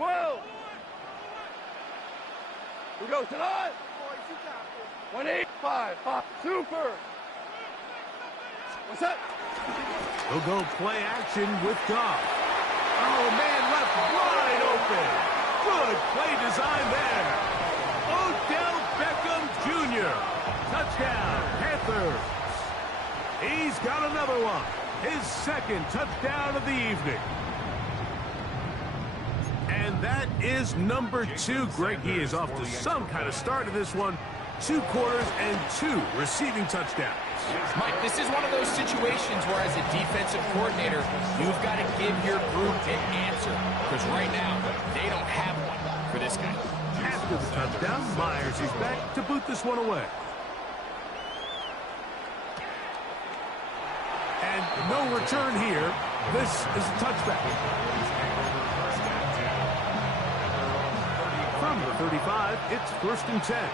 12. We go tonight. 185. Super. What's that? He'll go play action with Goff. Oh, man, left wide open. Good play design there. Odell Beckham Jr. Touchdown, Panthers. He's got another one. His second touchdown of the evening. And that is number 2. Greg, he is off to some kind of start in this one. 2 quarters and 2 receiving touchdowns. Mike, this is one of those situations where as a defensive coordinator, you've got to give your group an answer. Because right now, they don't have one for this guy. After the touchdown, Myers is back to boot this one away. And no return here. This is a touchback. From the 35, it's 1st and 10.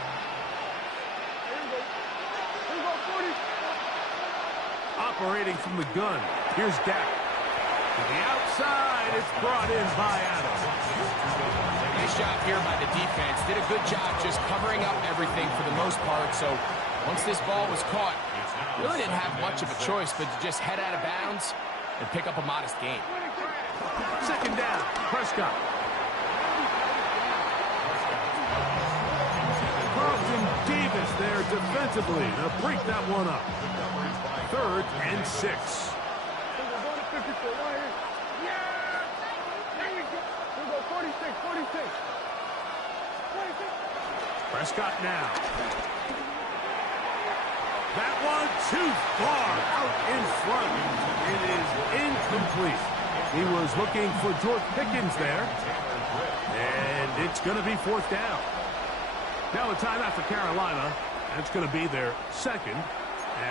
Operating from the gun, here's Dak. To the outside, it's brought in by Adams. Nice job here by the defense. Did a good job just covering up everything for the most part. So once this ball was caught, really didn't have much of a choice but to just head out of bounds and pick up a modest gain. 2nd down, Prescott. Carlton Davis there defensively to break that one up. 3rd and 6. Prescott now. That one too far out in front. It is incomplete. He was looking for George Pickens there. And it's going to be 4th down. Now a timeout for Carolina. That's going to be their 2nd.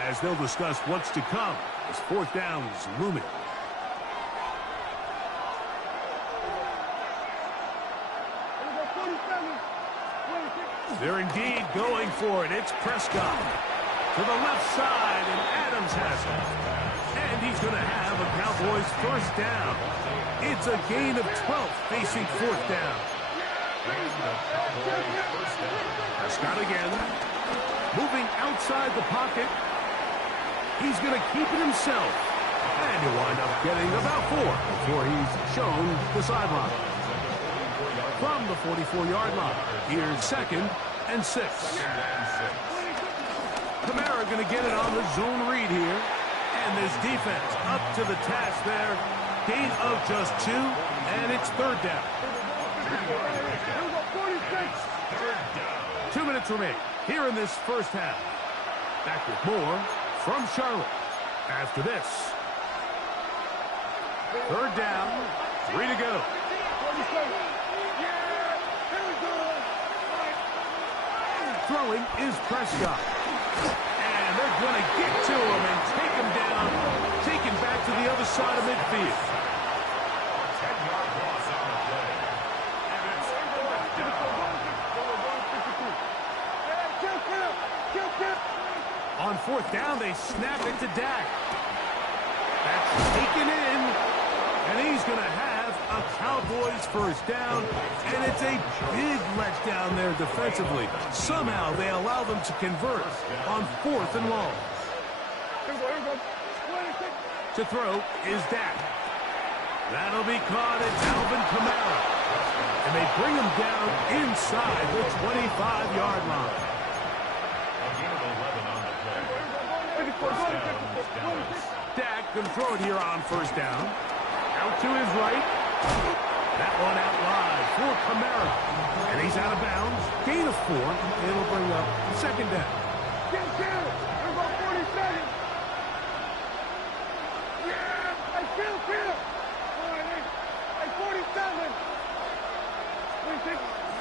As they'll discuss what's to come as 4th down is looming. They're indeed going for it. It's Prescott to the left side, and Adams has it. And he's going to have a Cowboys 1st down. It's a gain of 12 facing 4th down. Prescott again, moving outside the pocket. He's going to keep it himself. And he'll wind up getting about 4 before he's shown the sideline. From the 44-yard line, here's 2nd and 6. Kamara going to get it on the zone read here. And this defense up to the task there. Gain of just 2, and it's 3rd down. 2 minutes remain here in this first half. Back with more from Charlotte after this. 3rd down, 3 to go. Throwing is Prescott. And they're going to get to him and take him down, take him back to the other side of midfield. On 4th down, they snap it to Dak. That's taken in, and he's going to have a Cowboys 1st down, and it's a big letdown there defensively. Somehow they allow them to convert on 4th and long. To throw is Dak. That'll be caught at Alvin Kamara, and they bring him down inside the 25-yard line. Dak can throw it here on 1st down. Out to his right. That one out wide for Kamara. And he's out of bounds. Gain of 4. It'll bring up 2nd down.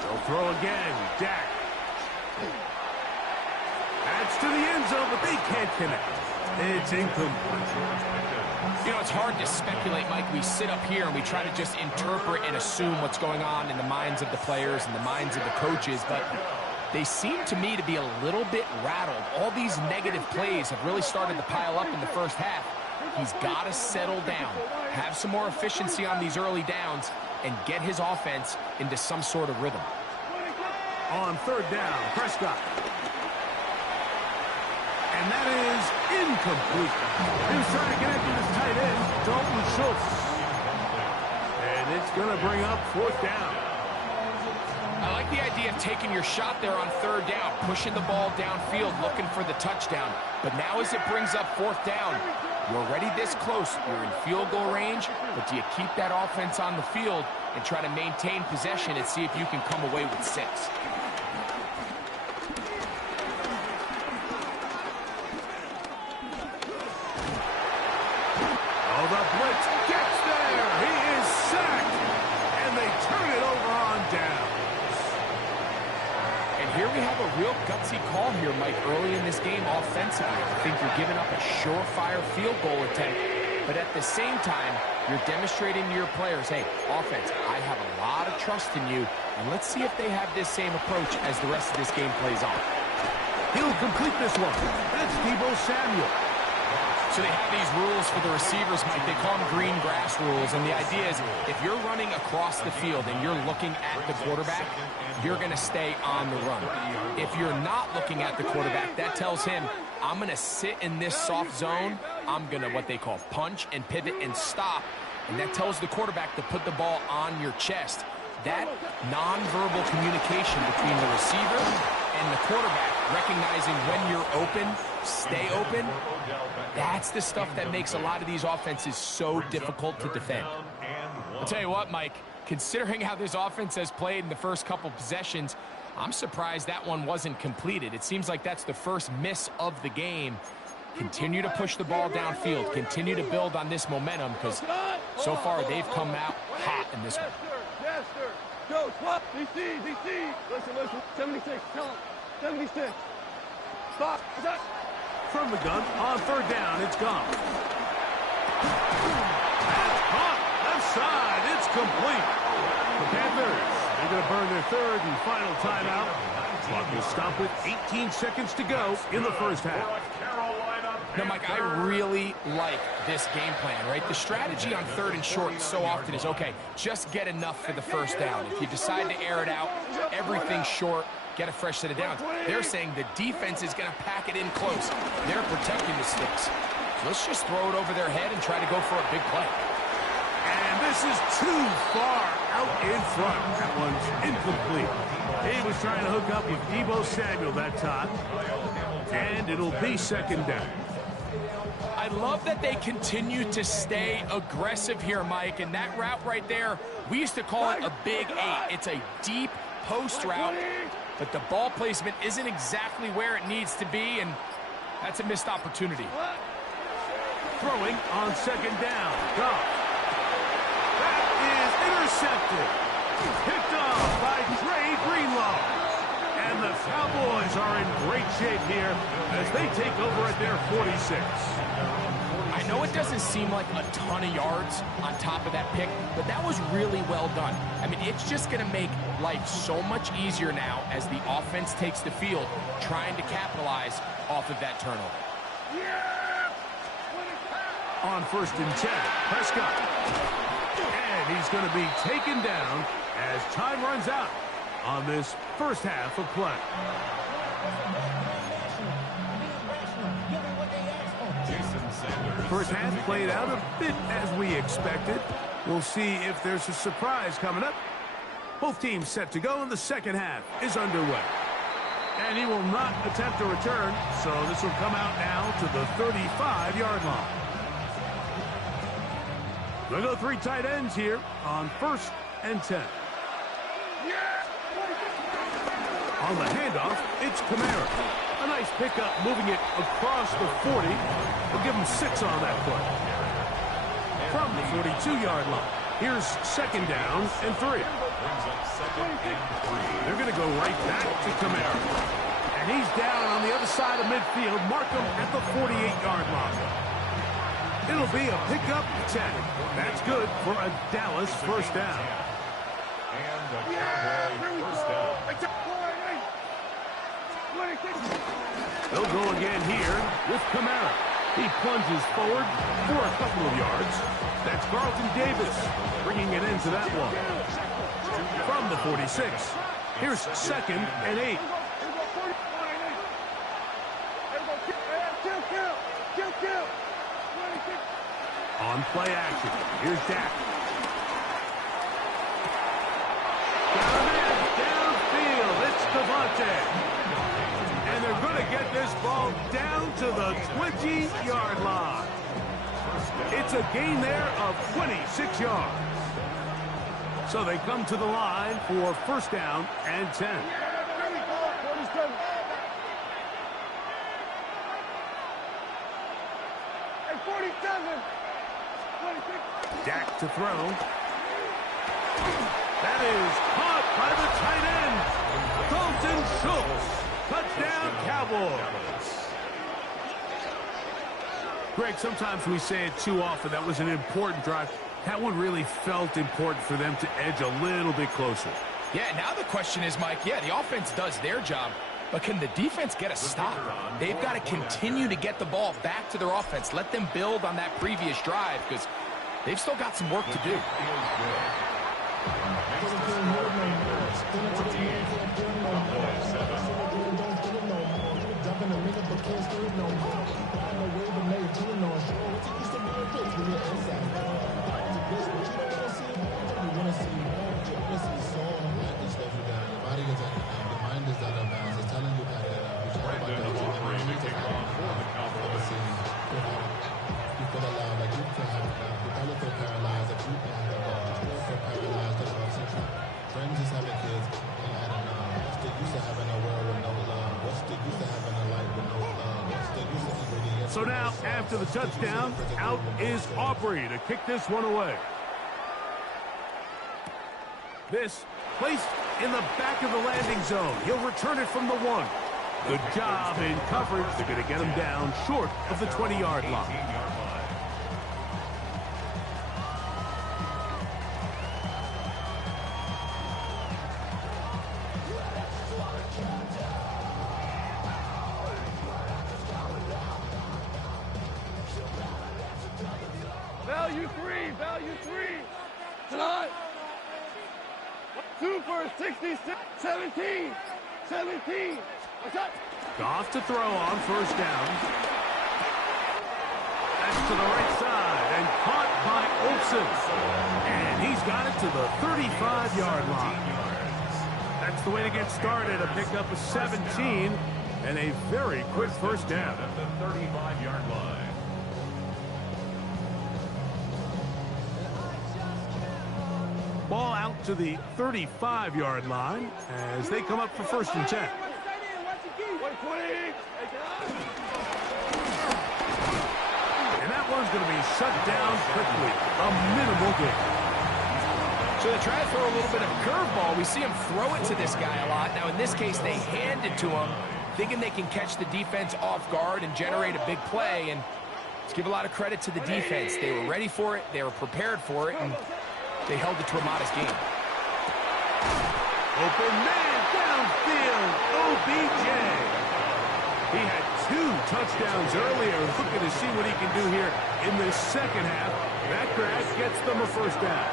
They'll throw again. Dak. That's to the end zone, but they can't connect. It's incomplete. You know, it's hard to speculate, Mike. We sit up here and we try to just interpret and assume what's going on in the minds of the players and the minds of the coaches, but they seem to me to be a little bit rattled. All these negative plays have really started to pile up in the first half. He's got to settle down, have some more efficiency on these early downs, and get his offense into some sort of rhythm. On third down, Prescott. And that is incomplete. He was trying to connect with his tight end, Dalton Schultz. And it's going to bring up fourth down. I like the idea of taking your shot there on third down, pushing the ball downfield, looking for the touchdown. But now as it brings up fourth down, you're already this close. You're in field goal range, but do you keep that offense on the field and try to maintain possession and see if you can come away with 6? Oh, the blitz gets there. He is sacked. And they turn it over on down. And here we have a real gutsy call here, Mike, early in this game offensively. I think you're giving up a surefire field goal attempt, but at the same time, you're demonstrating to your players, hey, offense, I have a lot of trust in you, and let's see if they have this same approach as the rest of this game plays on. He'll complete this one. That's Deebo Samuel. So they have these rules for the receivers, Mike. They call them green grass rules, and the idea is if you're running across the field and you're looking at the quarterback, you're going to stay on the run. If you're not looking at the quarterback, that tells him, I'm going to sit in this soft zone. I'm going to what they call punch and pivot and stop, and that tells the quarterback to put the ball on your chest. That nonverbal communication between the receiver and the quarterback, recognizing when you're open, stay open, that's the stuff that makes a lot of these offenses so difficult to defend. I'll tell you what, Mike, considering how this offense has played in the first couple possessions, I'm surprised that one wasn't completed. It seems like that's the first miss of the game. Continue to push the ball downfield. Continue to build on this momentum because so far they've come out hot in this one. Yes, sir. Go, swap. DC. Listen. 76. Tell him. 76. Stop. Stop. From the gun, on third down, it's gone. That's caught. Left side, it's complete. The Panthers, they're going to burn their third and final timeout. Clock will stop with 18 seconds to go in the first half. Now, Mike, I really like this game plan, right? The strategy on third and short so often is, okay, just get enough for the first down. If you decide to air it out, everything's short, get a fresh set of downs. They're saying the defense is going to pack it in close. They're protecting the sticks. So let's just throw it over their head and try to go for a big play. And this is too far out in front. That one's incomplete. He was trying to hook up with Deebo Samuel that time. And it'll be second down. I love that they continue to stay aggressive here, Mike. And that route right there, we used to call it a big 8. It's a deep post route, but the ball placement isn't exactly where it needs to be, and that's a missed opportunity. Throwing on second down. Goff. That is intercepted. Picked off by Trey Greenlaw. And the Cowboys are in great shape here as they take over at their 46. I know it doesn't seem like a ton of yards on top of that pick, but that was really well done. I mean, it's just going to make life so much easier now as the offense takes the field, trying to capitalize off of that turnover. On first and 10, Prescott. And he's going to be taken down as time runs out on this first half of play. First half played out a bit as we expected. We'll see if there's a surprise coming up. Both teams set to go, and the second half is underway. And he will not attempt a return, so this will come out now to the 35-yard line. They'll go 3 tight ends here on first and 10. On the handoff, it's Kamara. A nice pickup, moving it across the 40. We'll give him 6 on that play. From the 42-yard line, here's second down and 3. They're going to go right back to Kamara. And he's down on the other side of midfield. Mark him at the 48-yard line. It'll be a pickup 10. That's good for a Dallas first down. They'll go again here with Kamara. He plunges forward for a couple of yards. That's Carlton Davis bringing an end to that one. From the 46, here's 2nd and 8. On play action, here's Dak. Downfield, it's Devontae. And they're going to get this ball down to the 20-yard line. It's a gain there of 26 yards. So they come to the line for 1st down and 10. Dak to throw. That is caught by the tight end, Dalton Schultz. Touchdown, Cowboys. Greg, sometimes we say it too often. That was an important drive. That one really felt important for them to edge a little bit closer. Yeah, now the question is, Mike, yeah, the offense does their job, but can the defense get a stop? They've got to continue to get the ball back to their offense. Let them build on that previous drive because they've still got some work to do. So now, after the touchdown, out is Aubrey to kick this one away. This placed in the back of the landing zone. He'll return it from the 1. Good job in coverage. They're going to get him down short of the 20-yard line. Value three. Tonight. 2 for 66. 17. What's up? Goff to throw on 1st down. That's to the right side and caught by Olsen. And he's got it to the 35-yard line. That's the way to get started. A pickup of 17 and a very quick 1st down. At the 35-yard line. Ball out to the 35-yard line as they come up for 1st and 10. And that one's going to be shut down quickly. A minimal gain. So they try to throw a little bit of a curveball. We see him throw it to this guy a lot. Now, in this case, they hand it to him, thinking they can catch the defense off guard and generate a big play. And let's give a lot of credit to the defense. They were ready for it. They were prepared for it. And they held it to a modest game. Open man downfield, OBJ. He had 2 touchdowns earlier, looking to see what he can do here in the 2nd half. That grab gets them a 1st down.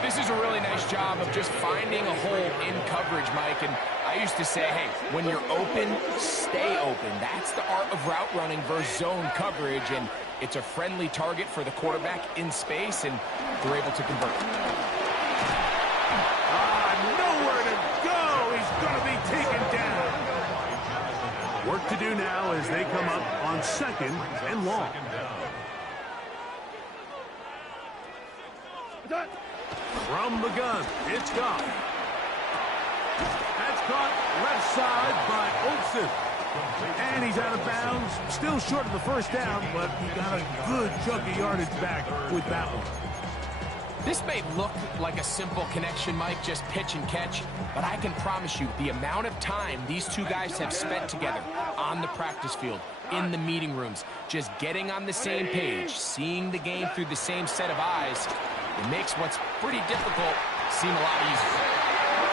This is a really nice job of just finding a hole in coverage, Mike. And I used to say, hey, when you're open, stay open. That's the art of route running versus zone coverage. And it's a friendly target for the quarterback in space, and they're able to convert. Nowhere to go. He's going to be taken down. Work to do now as they come up on 2nd and long. From the gun, it's Goff. That's caught left side by Olsen. And he's out of bounds. Still short of the 1st down, but he got a good chunk of yardage back with that one. This may look like a simple connection, Mike, just pitch and catch, but I can promise you the amount of time these two guys have spent together on the practice field, in the meeting rooms, just getting on the same page, seeing the game through the same set of eyes, it makes what's pretty difficult seem a lot easier.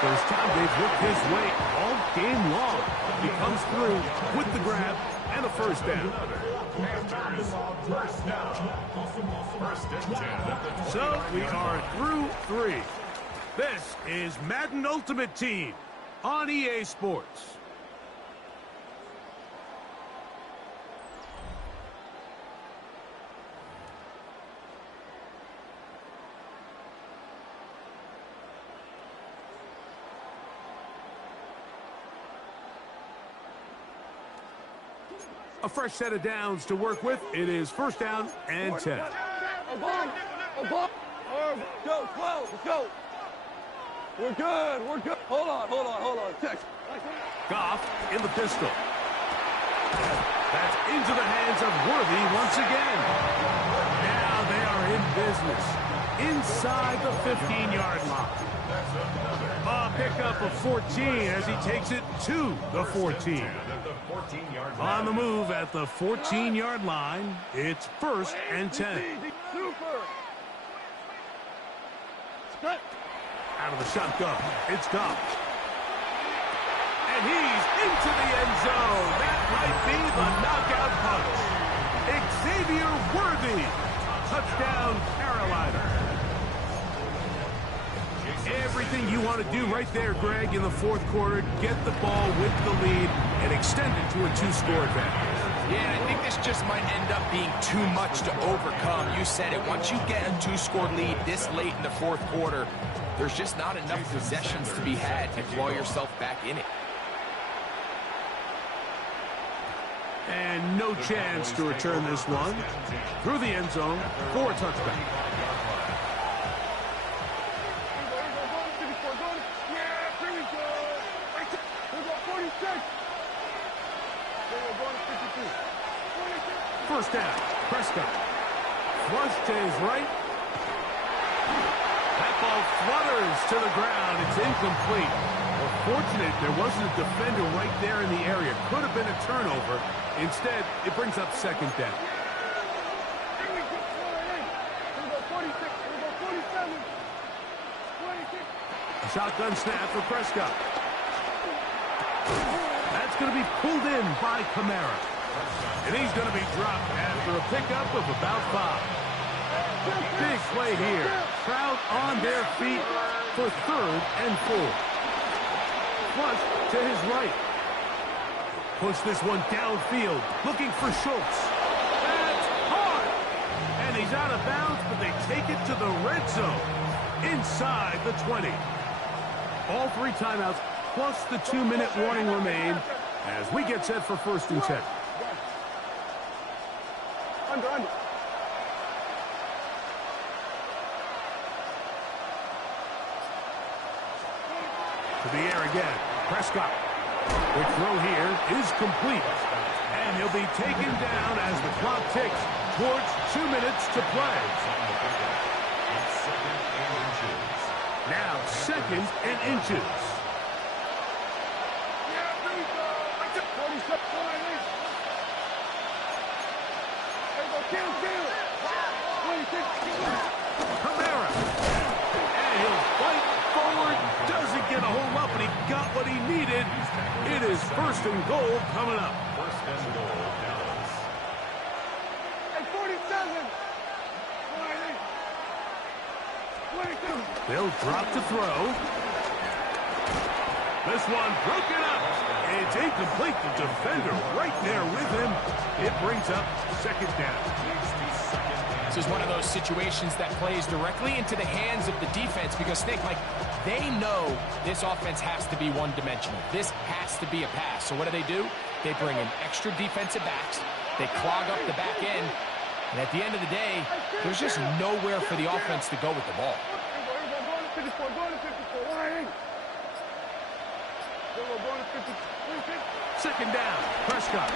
First time they've worked his way all game long. He comes through with the grab and a 1st down. So we are through 3. This is Madden Ultimate Team on EA Sports. A fresh set of downs to work with. It is first down and 10. Go, 12, let's go. We're good. Hold on. Text. Goff in the pistol. That's into the hands of Worthy once again. Now they are in business inside the 15-yard line. A pickup of 14 as he takes it to the 14. On the move at the 14-yard line, it's first and 10. Out of the shotgun, it's Goff. And he's into the end zone. That might be the knockout punch. Xavier Worthy. Touchdown, Carolina. Everything you want to do right there, Greg, in the fourth quarter. Get the ball with the lead and extend it to a 2-score advantage. Yeah, I think this just might end up being too much to overcome. You said it. Once you get a 2-score lead this late in the fourth quarter, there's just not enough possessions to be had to claw yourself back in it. And no chance to return this one. Through the end zone for a touchback. First down, Prescott. Flush to his right. That ball flutters to the ground. It's incomplete. Well, fortunate there wasn't a defender right there in the area. Could have been a turnover. Instead, it brings up second down. A shotgun snap for Prescott. That's going to be pulled in by Kamara. And he's going to be dropped after a pickup of about 5. Big play here. Crowd on their feet for 3rd and 4. Flush to his right. Push this one downfield, looking for Schultz. That's hard. And he's out of bounds, but they take it to the red zone. Inside the 20. All 3 timeouts, plus the 2-minute warning remain as we get set for 1st and 10. Under. To the air again. Prescott. Quick throw here is complete. And he'll be taken down as the clock ticks towards 2 minutes to play. Now 2nd and inches. Kamara. And he'll fight forward. Doesn't get a whole up, but he got what he needed. It is 1st and goal coming up. 1st and goal, Dallas. Hey, 47. They'll drop to throw. This one broken up. It's incomplete. The defender right there with him. It brings up 2nd down. This is one of those situations that plays directly into the hands of the defense because, Snake, like, they know this offense has to be one-dimensional. This has to be a pass. So what do? They bring in extra defensive backs. They clog up the back end. And at the end of the day, there's just nowhere for the offense to go with the ball. 2nd down, Prescott.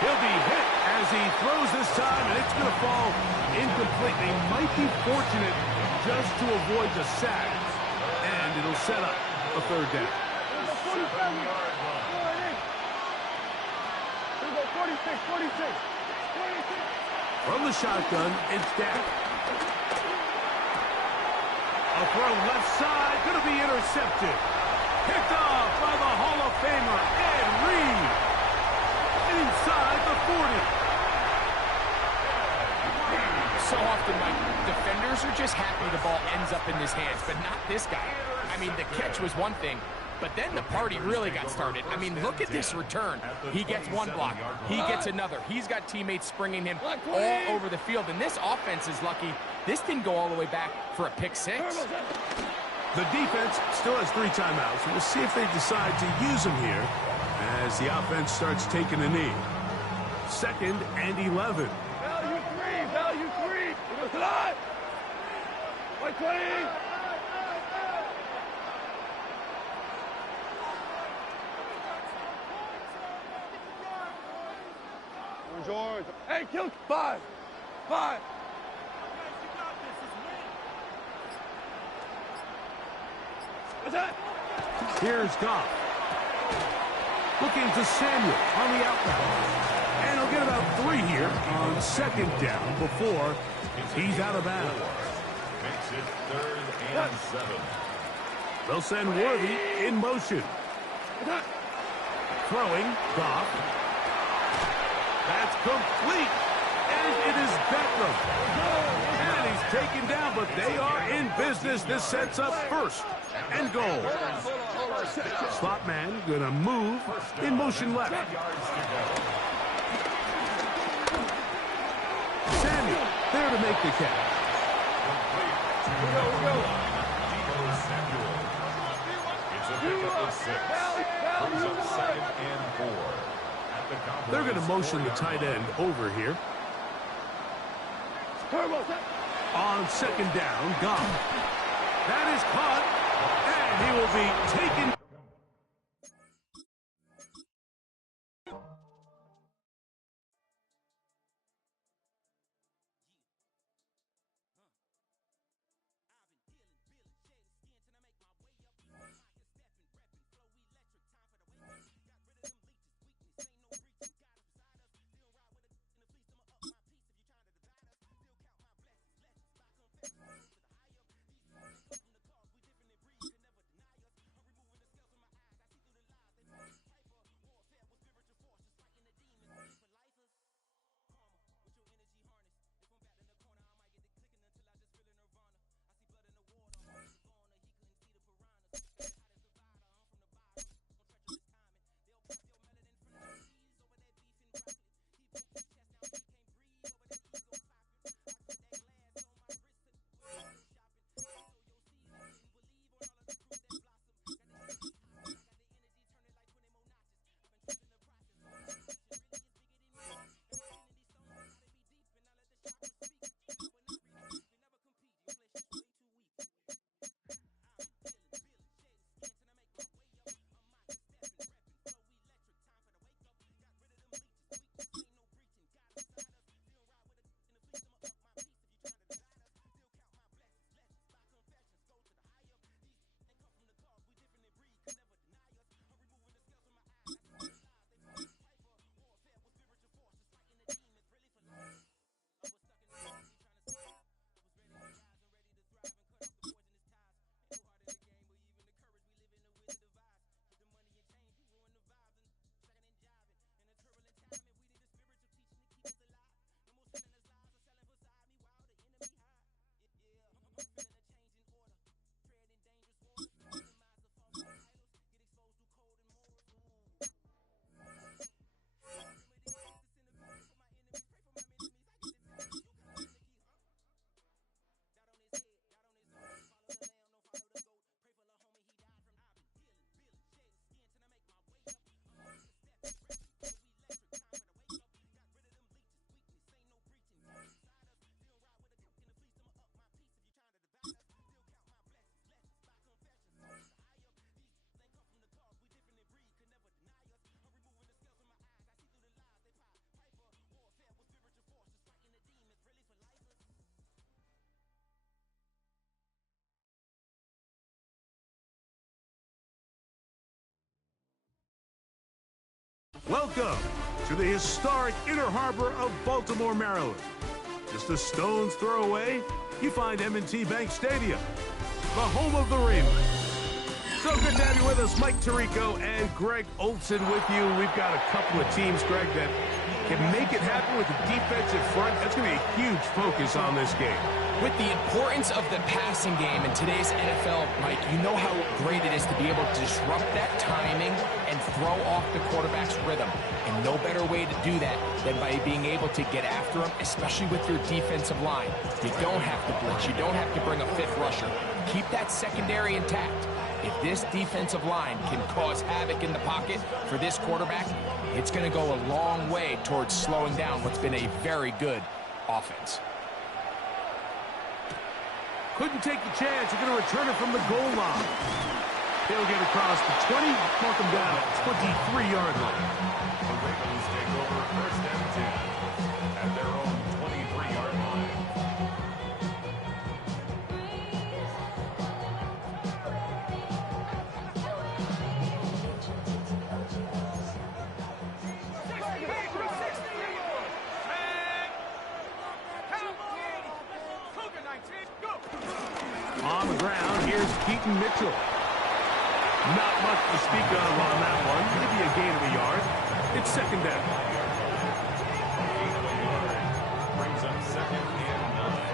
He'll be hit as he throws this time, and it's going to fall incomplete. They might be fortunate just to avoid the sack, and it'll set up a 3rd down. 46. From the shotgun, it's Dak. A throw left side, going to be intercepted. Picked off by the Hall of Famer, Ed Reed. inside the 40. So often, Mike, defenders are just happy the ball ends up in his hands, but not this guy. I mean, the catch was one thing, but then the party really got started. I mean, look at this return. He gets one block. He gets another. He's got teammates springing him all over the field, and this offense is lucky. This didn't go all the way back for a pick six. The defense still has 3 timeouts. We'll see if they decide to use them here as the offense starts taking a knee. 2nd and 11. Value 3, value 3. He goes tonight. White 20. George. Hey, kill 5. 5. What's that? Here's Goff. Looking to Samuel on the outbound. And he'll get about 3 here on 2nd down before he's out of bounds. Makes it 3rd and 7. They'll send Worthy in motion. Throwing, Goff. That's complete. And it is Beckham. And he's taken down, but they are in business. This sets up 1st and goal. Slot man gonna move in motion left. Samuel there to make the catch. It's a pickup of 6. Brings up 2nd and 4. They're going to motion the tight end over here. On 2nd down, Goff. That is caught, and he will be taken. Welcome to the historic Inner Harbor of Baltimore, Maryland. Just a stone's throw away, you find M&T Bank Stadium, the home of the Ravens. So good to have you with us. Mike Tirico and Greg Olson with you. We've got a couple of teams, Greg, that can make it happen with the defensive front. That's going to be a huge focus on this game. With the importance of the passing game in today's NFL, Mike, you know how great it is to be able to disrupt that timing and throw off the quarterback's rhythm. And no better way to do that than by being able to get after him, especially with your defensive line. You don't have to blitz. You don't have to bring a fifth rusher. Keep that secondary intact. If this defensive line can cause havoc in the pocket for this quarterback, it's going to go a long way towards slowing down what's been a very good offense. Couldn't take the chance. You're going to return it from the goal line. He'll get across the 20, mark him down at 23-yard line. The Ravens take over first and 10 at their own 23-yard line. On the ground, here's Keaton Mitchell. Not much to speak of on that one. Maybe a gain of a yard. It's second down. Brings up second and 9.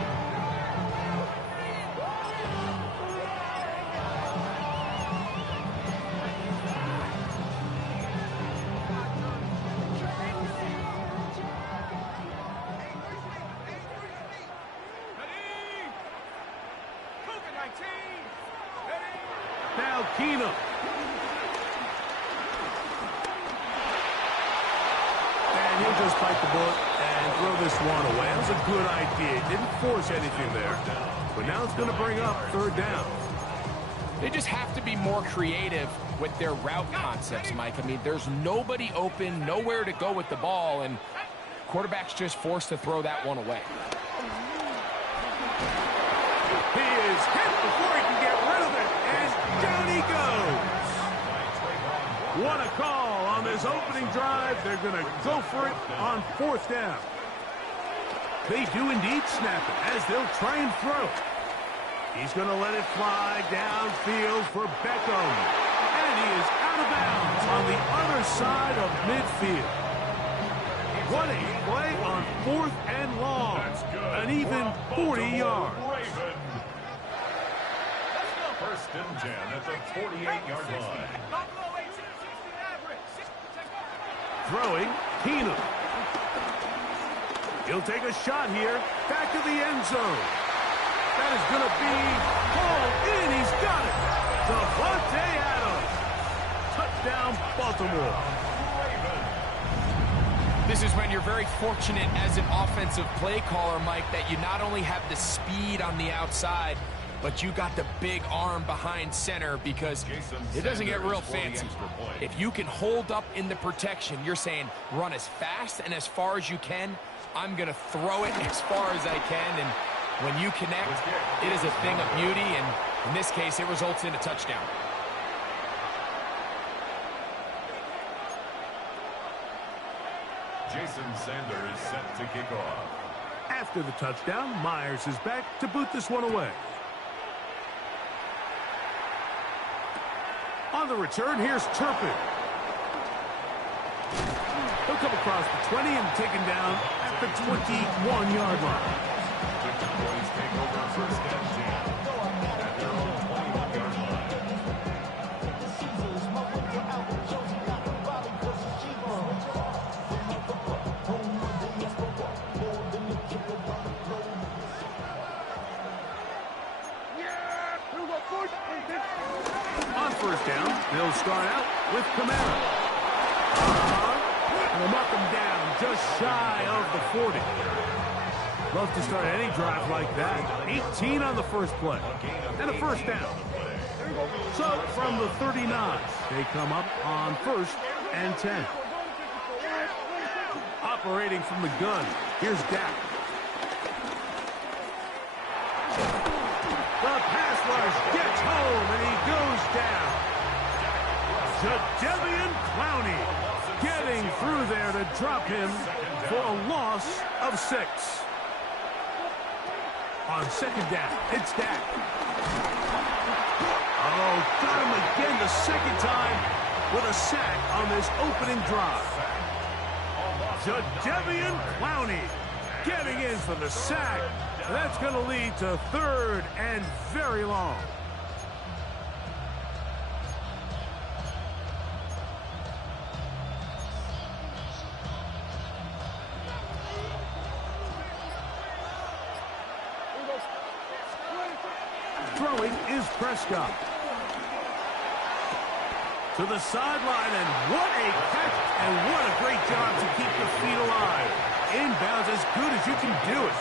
Now Keenum. And he'll just bite the bullet and throw this one away. That was a good idea. Didn't force anything there. But now it's going to bring up third down. They just have to be more creative with their route concepts, Mike. I mean, there's nobody open, nowhere to go with the ball, and quarterback's just forced to throw that one away. He is hit before he can get rid of it, and down he goes. What a call on this opening drive. They're going to go for it on fourth down. They do indeed snap it as they'll try and throw. He's going to let it fly downfield for Beckham. And he is out of bounds on the other side of midfield. What a play on fourth and long. An even 40 yards. First and 10 at the 48-yard line. Throwing, Keenum. He'll take a shot here. Back to the end zone. That is going to be hauled in. He's got it. Davante Adams. Touchdown, Baltimore. This is when you're very fortunate as an offensive play caller, Mike, that you not only have the speed on the outside, but you got the big arm behind center, because it doesn't get real fancy. If you can hold up in the protection, you're saying run as fast and as far as you can. I'm going to throw it as far as I can, and when you connect, it is a thing of beauty, and in this case, it results in a touchdown. Jason Sanders set to kick off. After the touchdown, Myers is back to boot this one away. On the return, here's Turpin. He'll come across the 20 and taken down at the 21-yard line. The Cowboys take over first and 10 at their own 21-yard line. On first down, they'll start out with Kamara. They'll knock him down just shy of the 40. Love to start any drive like that. 18 on the first play. And a first down. So from the 39, they come up on first and 10. Operating from the gun, here's Dak. The pass rush gets home, and he goes down. Jadeveon Clowney getting through there to drop him for a loss of 6. On second down, it's Dak. Oh, got him again the second time with a sack on this opening drive. Jadeveon Clowney getting in for the sack. That's going to lead to 3rd and very long. Throwing is Prescott. To the sideline, and what a catch, and what a great job to keep the feet alive. Inbounds as good as you can do it.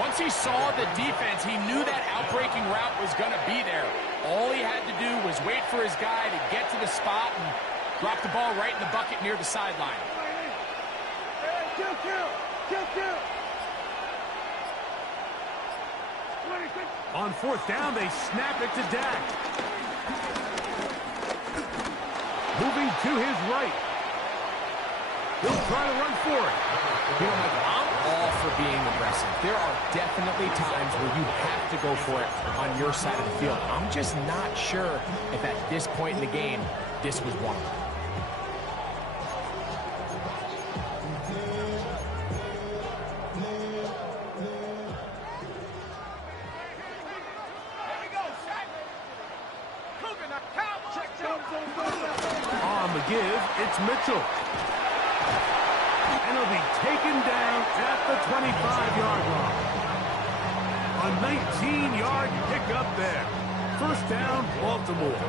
Once he saw the defense, he knew that outbreaking route was going to be there. All he had to do was wait for his guy to get to the spot and drop the ball right in the bucket near the sideline. On 4th down, they snap it to Dak. Moving to his right. He'll try to run for it. You know, Mike, I'm all for being aggressive. There are definitely times where you have to go for it on your side of the field. I'm just not sure if at this point in the game, this was one of them. On the give, it's Mitchell. And he'll be taken down at the 25-yard line. A 19-yard pickup there. 1st down, Baltimore.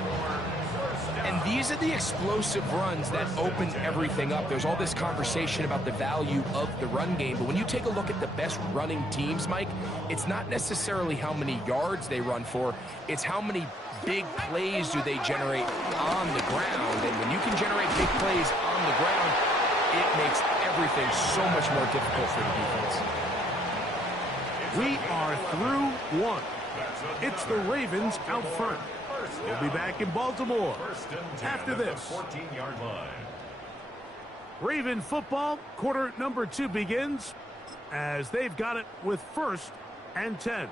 And these are the explosive runs that open everything up. There's all this conversation about the value of the run game, but when you take a look at the best running teams, Mike, it's not necessarily how many yards they run for, it's how many big plays do they generate on the ground. And when you can generate big plays on the ground, it makes everything so much more difficult for the defense. We are through 1. It's the Ravens out front. We'll be back in Baltimore after this. 14-yard line. Raven football, quarter number 2 begins as they've got it with 1st and 10.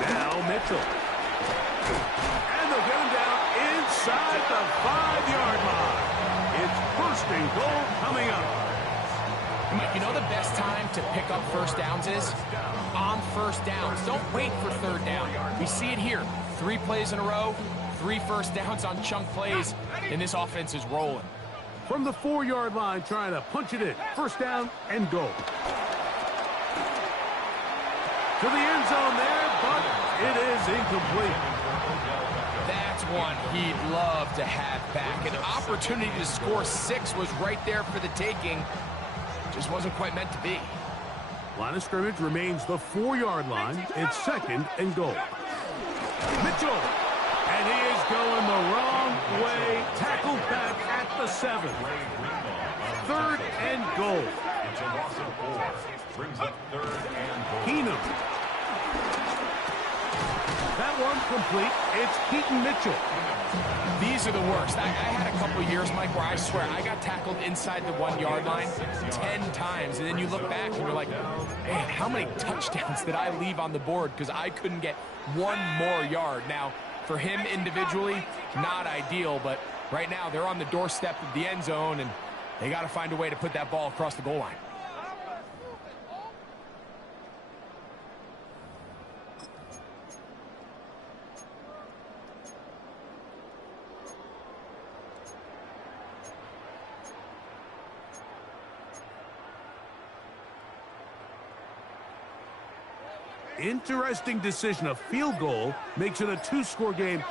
Now Mitchell. And they'll get him down inside the 5-yard line. It's 1st and goal coming up. Mike, you know the best time to pick up 1st downs is? On 1st downs. Don't wait for 3rd down. We see it here. 3 plays in a row, 3 1st downs on chunk plays, and this offense is rolling. From the 4-yard line, trying to punch it in. 1st down and goal. To the end zone there, but it is incomplete. That's one he'd love to have back. An opportunity to score 6 was right there for the taking. Just wasn't quite meant to be. Line of scrimmage remains the 4-yard line. It's 2nd and goal. Mitchell. And he is going the wrong way. Tackled back at the 7. 3rd and goal. It's a loss of 4. Brings up 3rd and goal. Keenum. That one complete. It's Keaton Mitchell. These are the worst. I had a couple years, Mike, where I swear I got tackled inside the 1-yard line 10 times. And then you look back and you're like, man, how many touchdowns did I leave on the board because I couldn't get 1 more yard? Now, for him individually, not ideal, but right now they're on the doorstep of the end zone and they got to find a way to put that ball across the goal line. Interesting decision. A field goal makes it a 2-score game.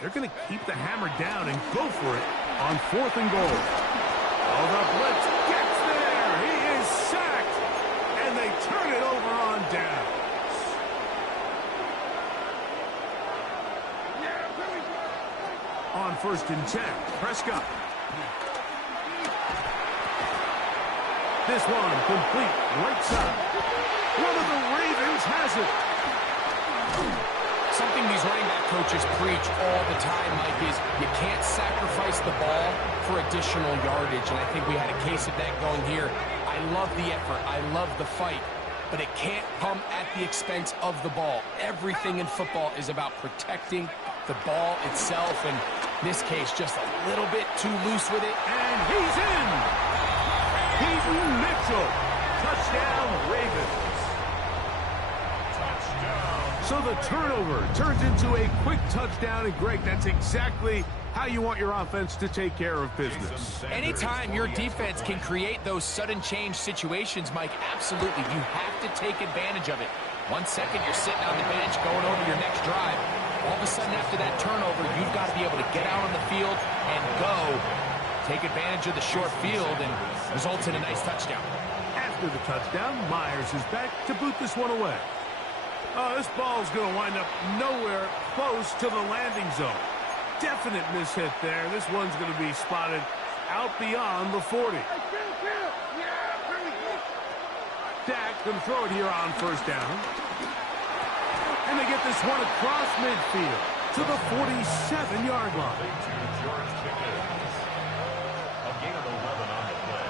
They're going to keep the hammer down and go for it on 4th and goal. Oh, the blitz gets there. He is sacked. And they turn it over on down. On 1st and 10, Prescott. This one complete right side. One of the Ravens has it. Something these running back coaches preach all the time, Mike, is you can't sacrifice the ball for additional yardage, and I think we had a case of that going here. I love the effort. I love the fight. But it can't come at the expense of the ball. Everything in football is about protecting the ball itself, and in this case, just a little bit too loose with it. And he's in! Keaton Mitchell. Touchdown, Ravens. So the turnover turns into a quick touchdown, and Greg, that's exactly how you want your offense to take care of business. Anytime your defense can create those sudden change situations, Mike, absolutely, you have to take advantage of it. 1 second, you're sitting on the bench going over your next drive. All of a sudden, after that turnover, you've got to be able to get out on the field and go. Take advantage of the short field and results in a nice touchdown. After the touchdown, Myers is back to boot this one away. Oh, this ball's going to wind up nowhere close to the landing zone. Definite mishit there. This one's going to be spotted out beyond the 40. Dak going to throw it here on first down. And they get this one across midfield to the 47-yard line. A gain of 11 on the play.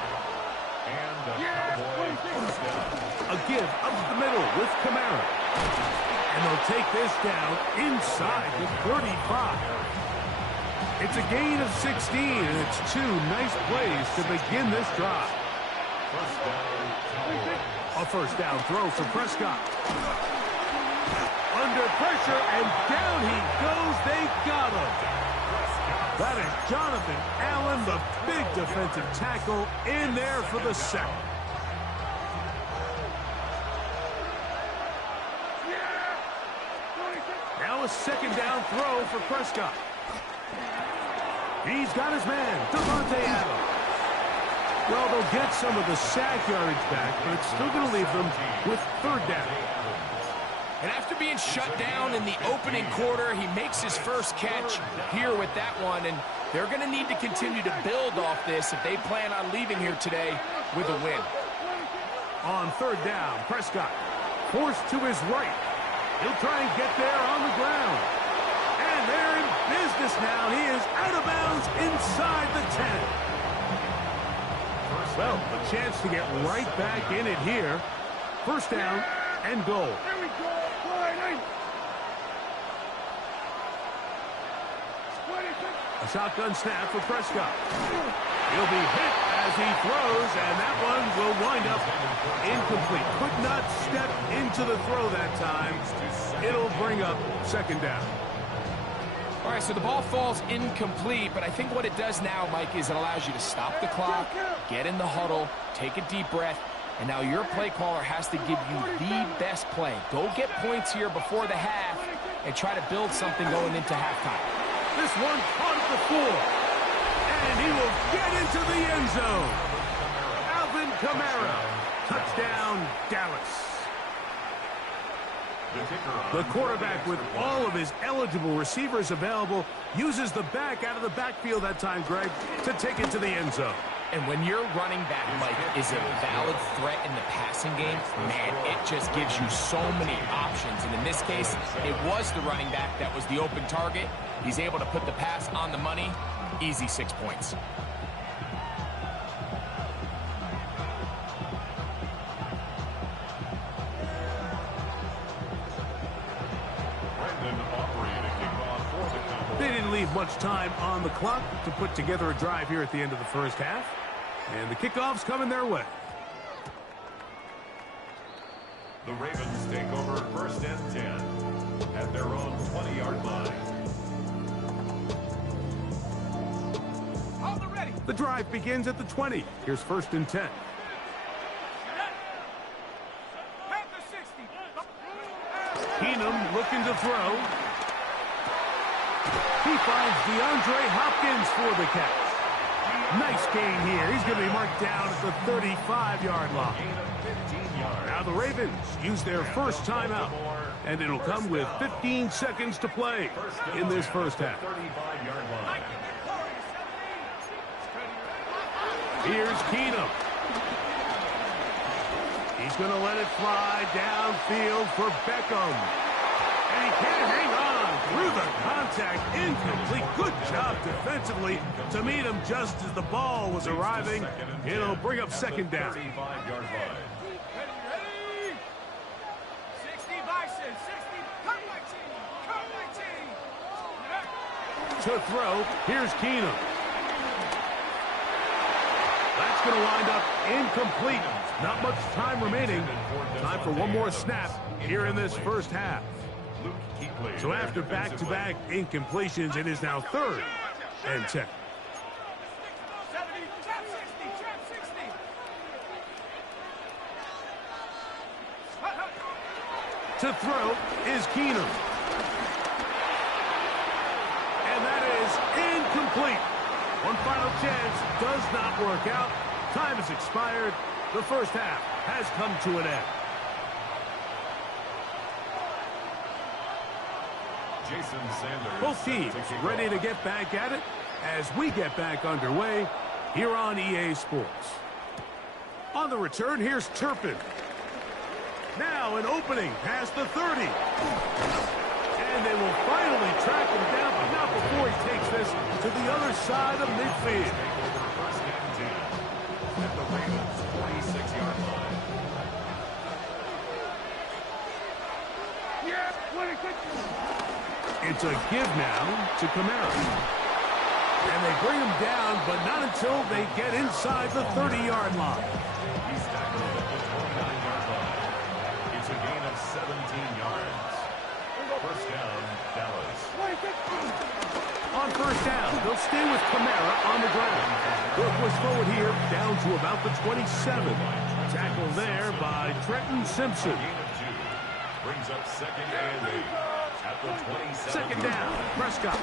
And the Cowboys first down. A give up the middle with Kamara. And they'll take this down inside the 35. It's a gain of 16, and it's two nice plays to begin this drive. First down, Cowboys. A first down throw for Prescott. Under pressure, and down he goes. They got him. That is Jonathan Allen, the big defensive tackle, in there for the sack. Now a second down throw for Prescott. He's got his man, Devontae Adams. Well, they'll get some of the sack yardage back, but it's still going to leave them with third down. And after being shut down in the opening quarter, he makes his first catch here with that one, and they're going to need to continue to build off this if they plan on leaving here today with a win. On third down, Prescott forced to his right. He'll try and get there on the ground. And they're in business now. He is out of bounds inside the 10. Well, a chance to get right back in it here. First down and goal. Here we go. A shotgun snap for Prescott. He'll be hit as he throws, and that one will wind up incomplete. Could not step into the throw that time. It'll bring up second down. All right, so the ball falls incomplete, but I think what it does now, Mike, is it allows you to stop the clock, get in the huddle, take a deep breath, and now your play caller has to give you the best play. Go get points here before the half and try to build something going into halftime. This one caught at the 4, and he will get into the end zone. Alvin Kamara, touchdown, Dallas. The quarterback, with all of his eligible receivers available, uses the back out of the backfield that time, Greg, to take it to the end zone. And when your running back, Mike, is a valid threat in the passing game, man, it just gives you so many options. And in this case, it was the running back that was the open target. He's able to put the pass on the money. Easy 6 points. They didn't leave much time on the clock to put together a drive here at the end of the first half. And the kickoff's coming their way. The Ravens take over first and 10 at their own 20-yard line. The drive begins at the 20. Here's first and 10. Keenum looking to throw. He finds DeAndre Hopkins for the catch. Nice gain here. He's going to be marked down at the 35-yard line. Now the Ravens use their first timeout, and it'll come with 15 seconds to play in this first half. Here's Keenum. He's going to let it fly downfield for Beckham. And he can't hang on. through the contact, incomplete. Good job defensively to meet him just as the ball was arriving. It'll bring up second down. 35-yard line. Ready? 60 Bison, 60, come 19, come 19. To throw, here's Keenum. That's going to wind up incomplete. Not much time remaining. Time for one more snap here in this first half. So after back-to-back incompletions, it is now 3rd and 10. 70, trap 60, trap 60. To throw is Keenum. And that is incomplete. One final chance does not work out. Time has expired. The first half has come to an end. Jason Sanders. Both teams ready to get back at it as we get back underway here on EA Sports. On the return, here's Turpin. Now an opening past the 30. And they will finally track him down, but not before he takes this to the other side of midfield. First and 10 at the Ravens' 46-yard line. Yeah, 26. It's a give now to Kamara. And they bring him down, but not until they get inside the 30-yard line. He's tackled at the 29-yard line. It's a gain of 17 yards. First down, Dallas. On first down, they'll stay with Kamara on the ground. They'll push forward here down to about the 27. Tackle there by Trenton Simpson. Gain of 2. Brings up second and 8 at the 27. Second down, Prescott.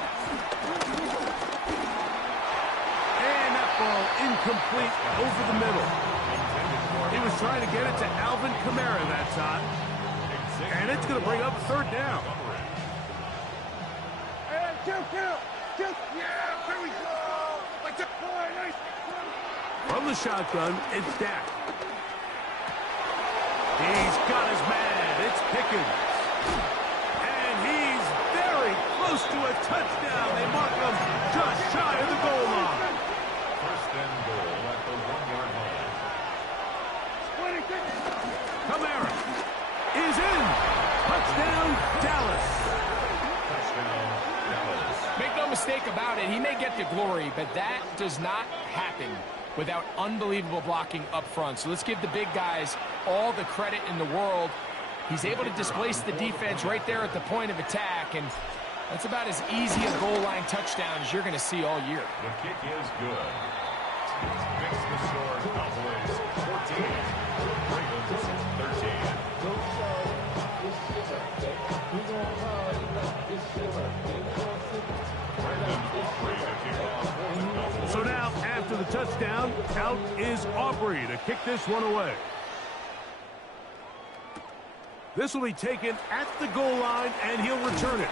And that ball incomplete over the middle. He was trying to get it to Alvin Kamara that time. And it's going to bring up third down. Hey, kill. Yeah, here we go. Like that. Boy, nice. From the shotgun, it's Dak. He's got his man. It's Pickens. And he's very close to a touchdown. They mark him just shy of the goal line. First and goal at the 1-yard line. 26. Kamara is in. Touchdown, Dallas. Touchdown, Dallas. Make no mistake about it, he may get the glory, but that does not happen without unbelievable blocking up front. So let's give the big guys all the credit in the world. He's able to displace the defense right there at the point of attack, and that's about as easy a goal line touchdown as you're going to see all year. The kick is good. Makes the score Cowboys 14, Ravens 13. So now, after the touchdown, out is Aubrey to kick this one away. This will be taken at the goal line, and he'll return it.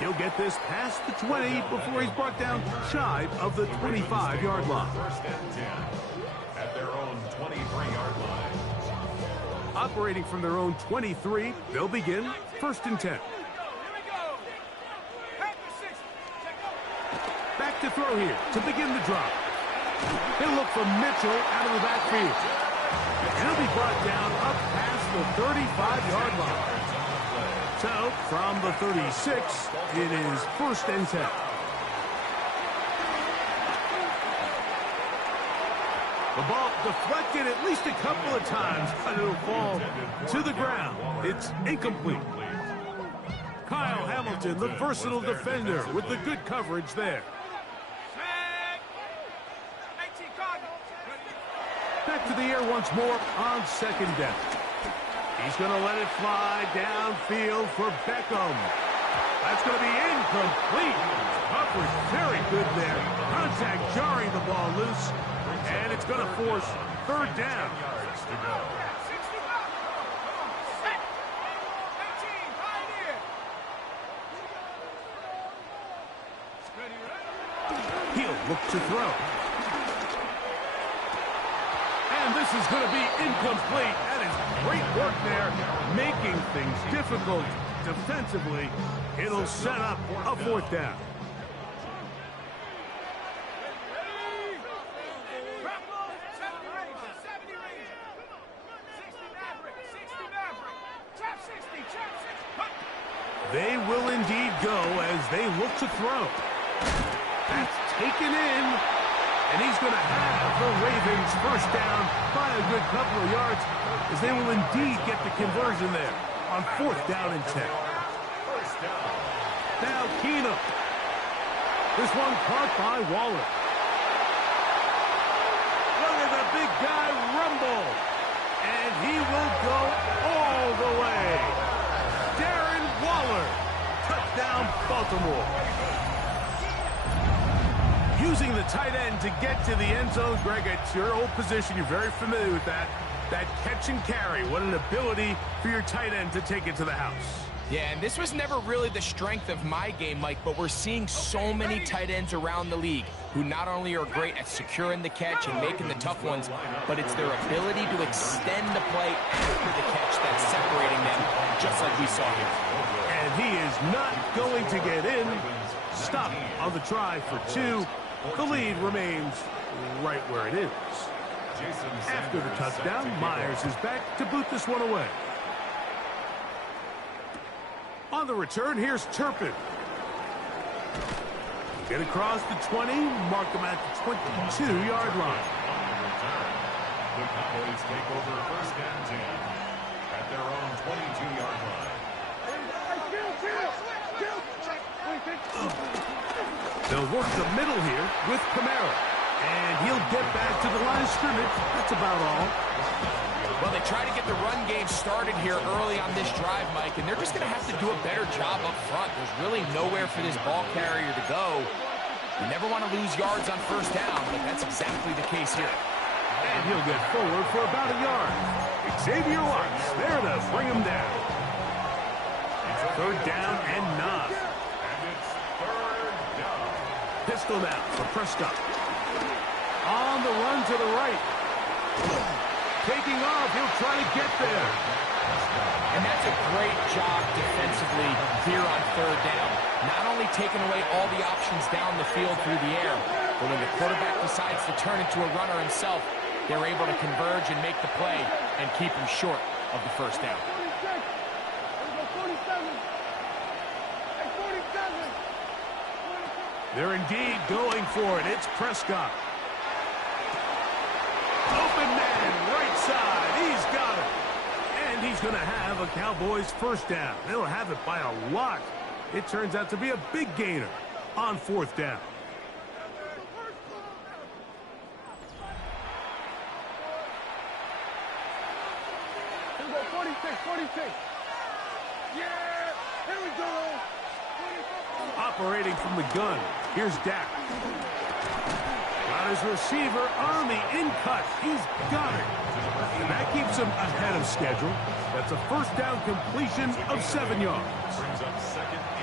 He'll get this past the 20 before he's brought down shy of the 25-yard line. First and 10 at their own 23-yard line. Operating from their own 23, they'll begin first and 10. Back to throw here to begin the drop. He'll look for Mitchell out of the backfield. And he'll be brought down up past the 35-yard line. So, from the 36, it is first and 10. The ball deflected at least a couple of times, but it'll fall to the ground. It's incomplete. Kyle Hamilton, the versatile defender, with the good coverage there. Back to the air once more on second down. He's going to let it fly downfield for Beckham. That's going to be incomplete. Coverage very good there. Contact jarring the ball loose. And it's going to force third down. Yards to go. He'll look to throw. And this is going to be incomplete. That is great work there, making things difficult defensively. It'll set up a fourth down. They will indeed go as they look to throw. That's taken in, and he's going to have the Ravens first down by a good couple of yards as they will indeed get the conversion there on fourth down and 10. Now Keenum. This one caught by Waller. Look at the big guy rumble, and he will go all the way. Waller, touchdown Baltimore. Using the tight end to get to the end zone, Greg, it's your old position. You're very familiar with that. That catch and carry. What an ability for your tight end to take it to the house. Yeah, and this was never really the strength of my game, Mike, but we're seeing so many tight ends around the league who not only are great at securing the catch and making the tough ones, but it's their ability to extend the play after the catch that's separating them, just like we saw here. And he is not going to get in. Stop on the try for 2. The lead remains right where it is. After the touchdown, Myers is back to boot this one away. On the return, here's Turpin. Get across the 20, mark him at the 22-yard line. The Cowboys take over first and 10 at their own 22-yard line. They'll work the middle here with Kamara. And he'll get back to the line of scrimmage. That's about all. Well, they try to get the run game started here early on this drive, Mike, and they're just going to have to do a better job up front. There's really nowhere for this ball carrier to go. You never want to lose yards on first down, but that's exactly the case here. And he'll get forward for about a yard. Xavier Watts there to bring him down. Third down and 9. And it's third down. Pistol now for Prescott. On the run to the right. Taking off, he'll try to get there. And that's a great job defensively here on third down. Not only taking away all the options down the field through the air, but when the quarterback decides to turn into a runner himself, they're able to converge and make the play and keep him short of the first down. They're indeed going for it. It's Prescott. Open man, right side. He's got it. And he's going to have a Cowboys first down. They'll have it by a lot. It turns out to be a big gainer on fourth down. Here we go, 46. Yeah, here we go. Operating from the gun, here's Dak. Got his receiver on the in-cut. He's got it. And that keeps him ahead of schedule. That's a first down completion of 7 yards.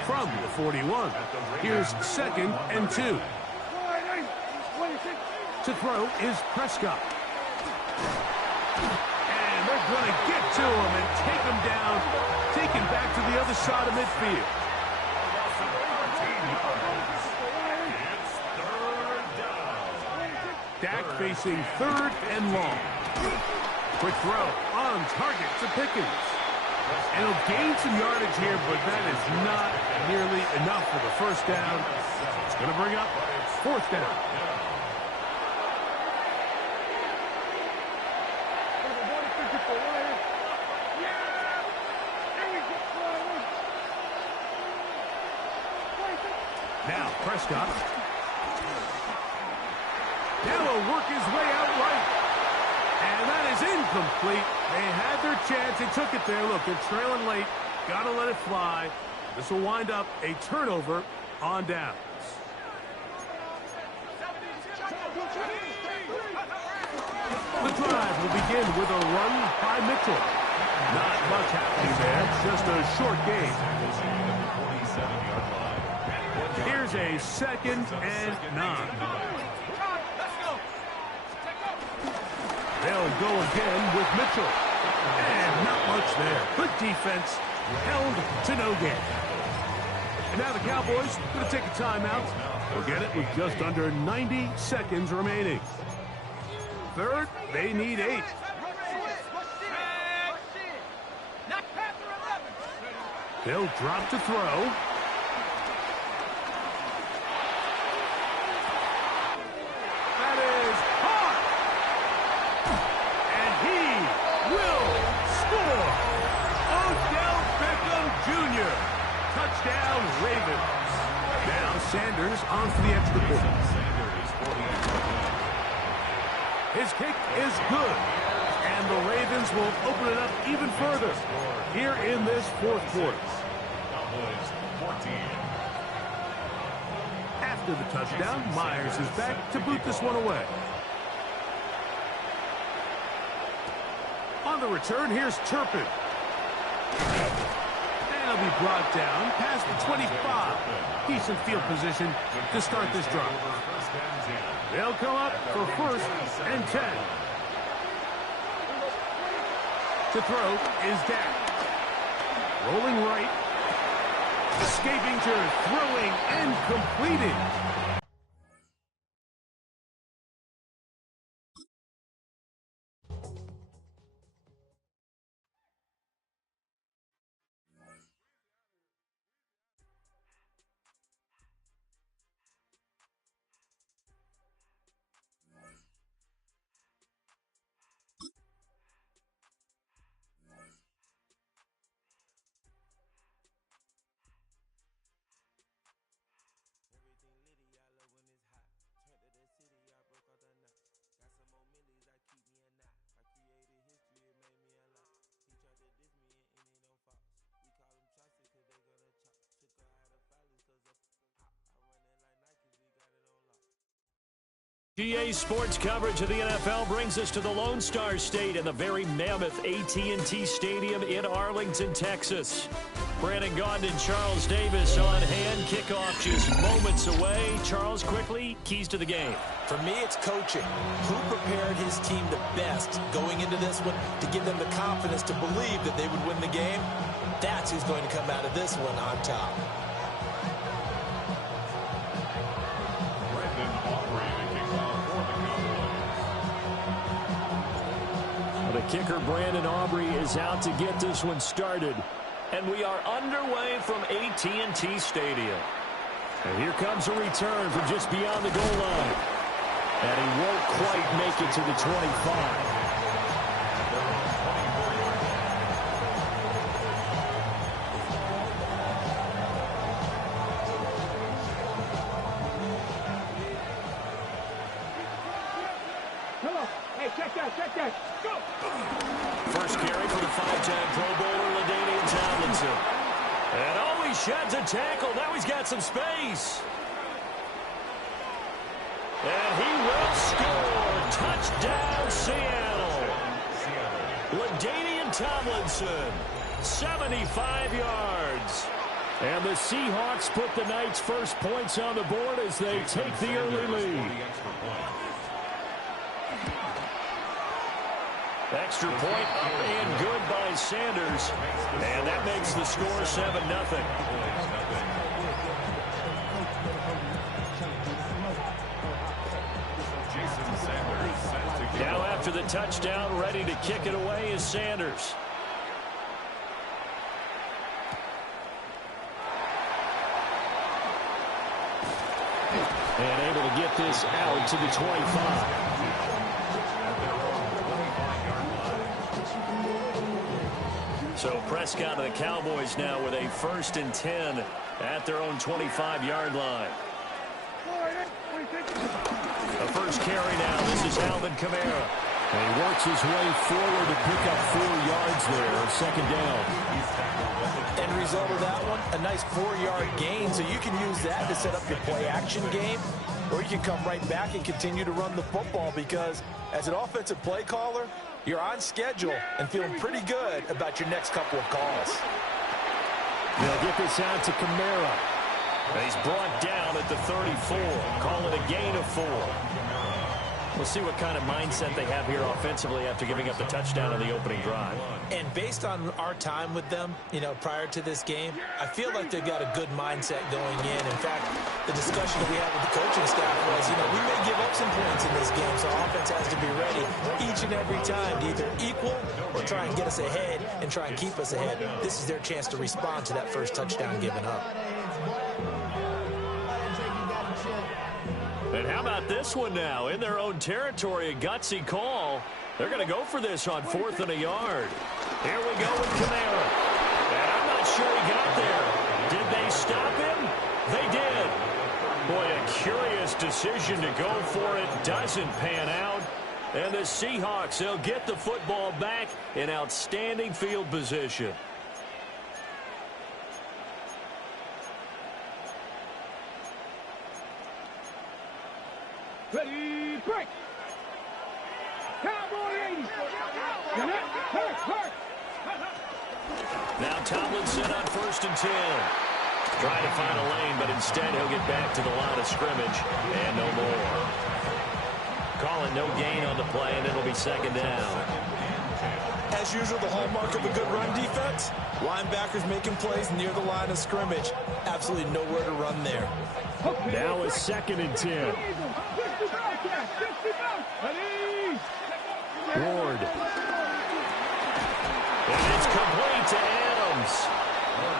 From the 41, here's second and 2. To throw is Prescott. And they're going to get to him and take him down, take him back to the other side of midfield. Dak facing third and long. Quick throw on target to Pickens. And he'll gain some yardage here, but that is not nearly enough for the first down. It's going to bring up fourth down. Now Prescott. Now he'll work his way out right. And that is incomplete. They had their chance. They took it there. Look, they're trailing late. Got to let it fly. This will wind up a turnover on downs. The drive will begin with a run by Mitchell. Not much happening there. Just a short gain. Here's a second and 9. They'll go again with Mitchell. And not much there. Good defense. held to no gain. And now the Cowboys going to take a timeout. We'll get it with just under 90 seconds remaining. Third, they need 8. They'll drop to throw. That is hard. And he will score. Odell Beckham Jr. Touchdown, Ravens. Now Sanders on for the extra point. His kick is good. And the Ravens will open it up even further here in this fourth quarter. After the touchdown, Myers is back to boot this one away. On the return, here's Turpin. And he'll be brought down past the 25. Decent field position to start this drive. They'll come up for 1st and 10. To throw is Dak. Rolling right. Escaping to throwing and completing. GA Sports coverage of the NFL brings us to the Lone Star State and the very mammoth AT&T Stadium in Arlington, Texas. Brandon Gaudin and Charles Davis on hand. Kickoff just moments away. Charles, quickly, keys to the game. For me, it's coaching. Who prepared his team the best going into this one to give them the confidence to believe that they would win the game? That's who's going to come out of this one on top. The kicker, Brandon Aubrey, is out to get this one started. And we are underway from AT&T Stadium. And here comes a return from just beyond the goal line. And he won't quite make it to the 25. Check that. Go! First carry for the 5-time Pro Bowler, LaDainian Tomlinson. And oh, he sheds a tackle. Now he's got some space. And he will score. Touchdown, Seattle. LaDainian Tomlinson, 75 yards. And the Seahawks put the Knights' first points on the board as they take the early lead. Extra point up and good by Sanders. And that makes the score 7-0. Now after the touchdown, ready to kick it away is Sanders. And able to get this out to the 25. So Prescott of the Cowboys now with a 1st and 10 at their own 25-yard line. The first carry now. This is Alvin Kamara. And he works his way forward to pick up 4 yards there on 2nd down. End result of that one, a nice 4-yard gain. So you can use that to set up your play-action game, or you can come right back and continue to run the football because as an offensive play caller, you're on schedule and feeling pretty good about your next couple of calls. They'll get this out to Kamara. And he's brought down at the 34. Call it a gain of 4. We'll see what kind of mindset they have here offensively after giving up the touchdown on the opening drive. And based on our time with them, prior to this game, I feel like they've got a good mindset going in. In fact, the discussion that we had with the coaching staff was, we may give up some points in this game, so offense has to be ready each and every time to either equal or try and get us ahead and try and keep us ahead. This is their chance to respond to that first touchdown given up. And how about this one now? In their own territory, a gutsy call. They're going to go for this on 4th and a yard. Here we go with Kamara. And I'm not sure he got there. Did they stop him? They did. Boy, a curious decision to go for it. Doesn't pan out. And the Seahawks, they'll get the football back in outstanding field position. Ready, break! Cowboys! Hurt! Now Tomlinson on 1st and 10. Trying to find a lane, but instead he'll get back to the line of scrimmage. And no more. Calling no gain on the play, and it'll be 2nd down. As usual, the hallmark of a good run defense, linebackers making plays near the line of scrimmage. Absolutely nowhere to run there. Now it's 2nd and 10. Ward. And it's complete to Adams.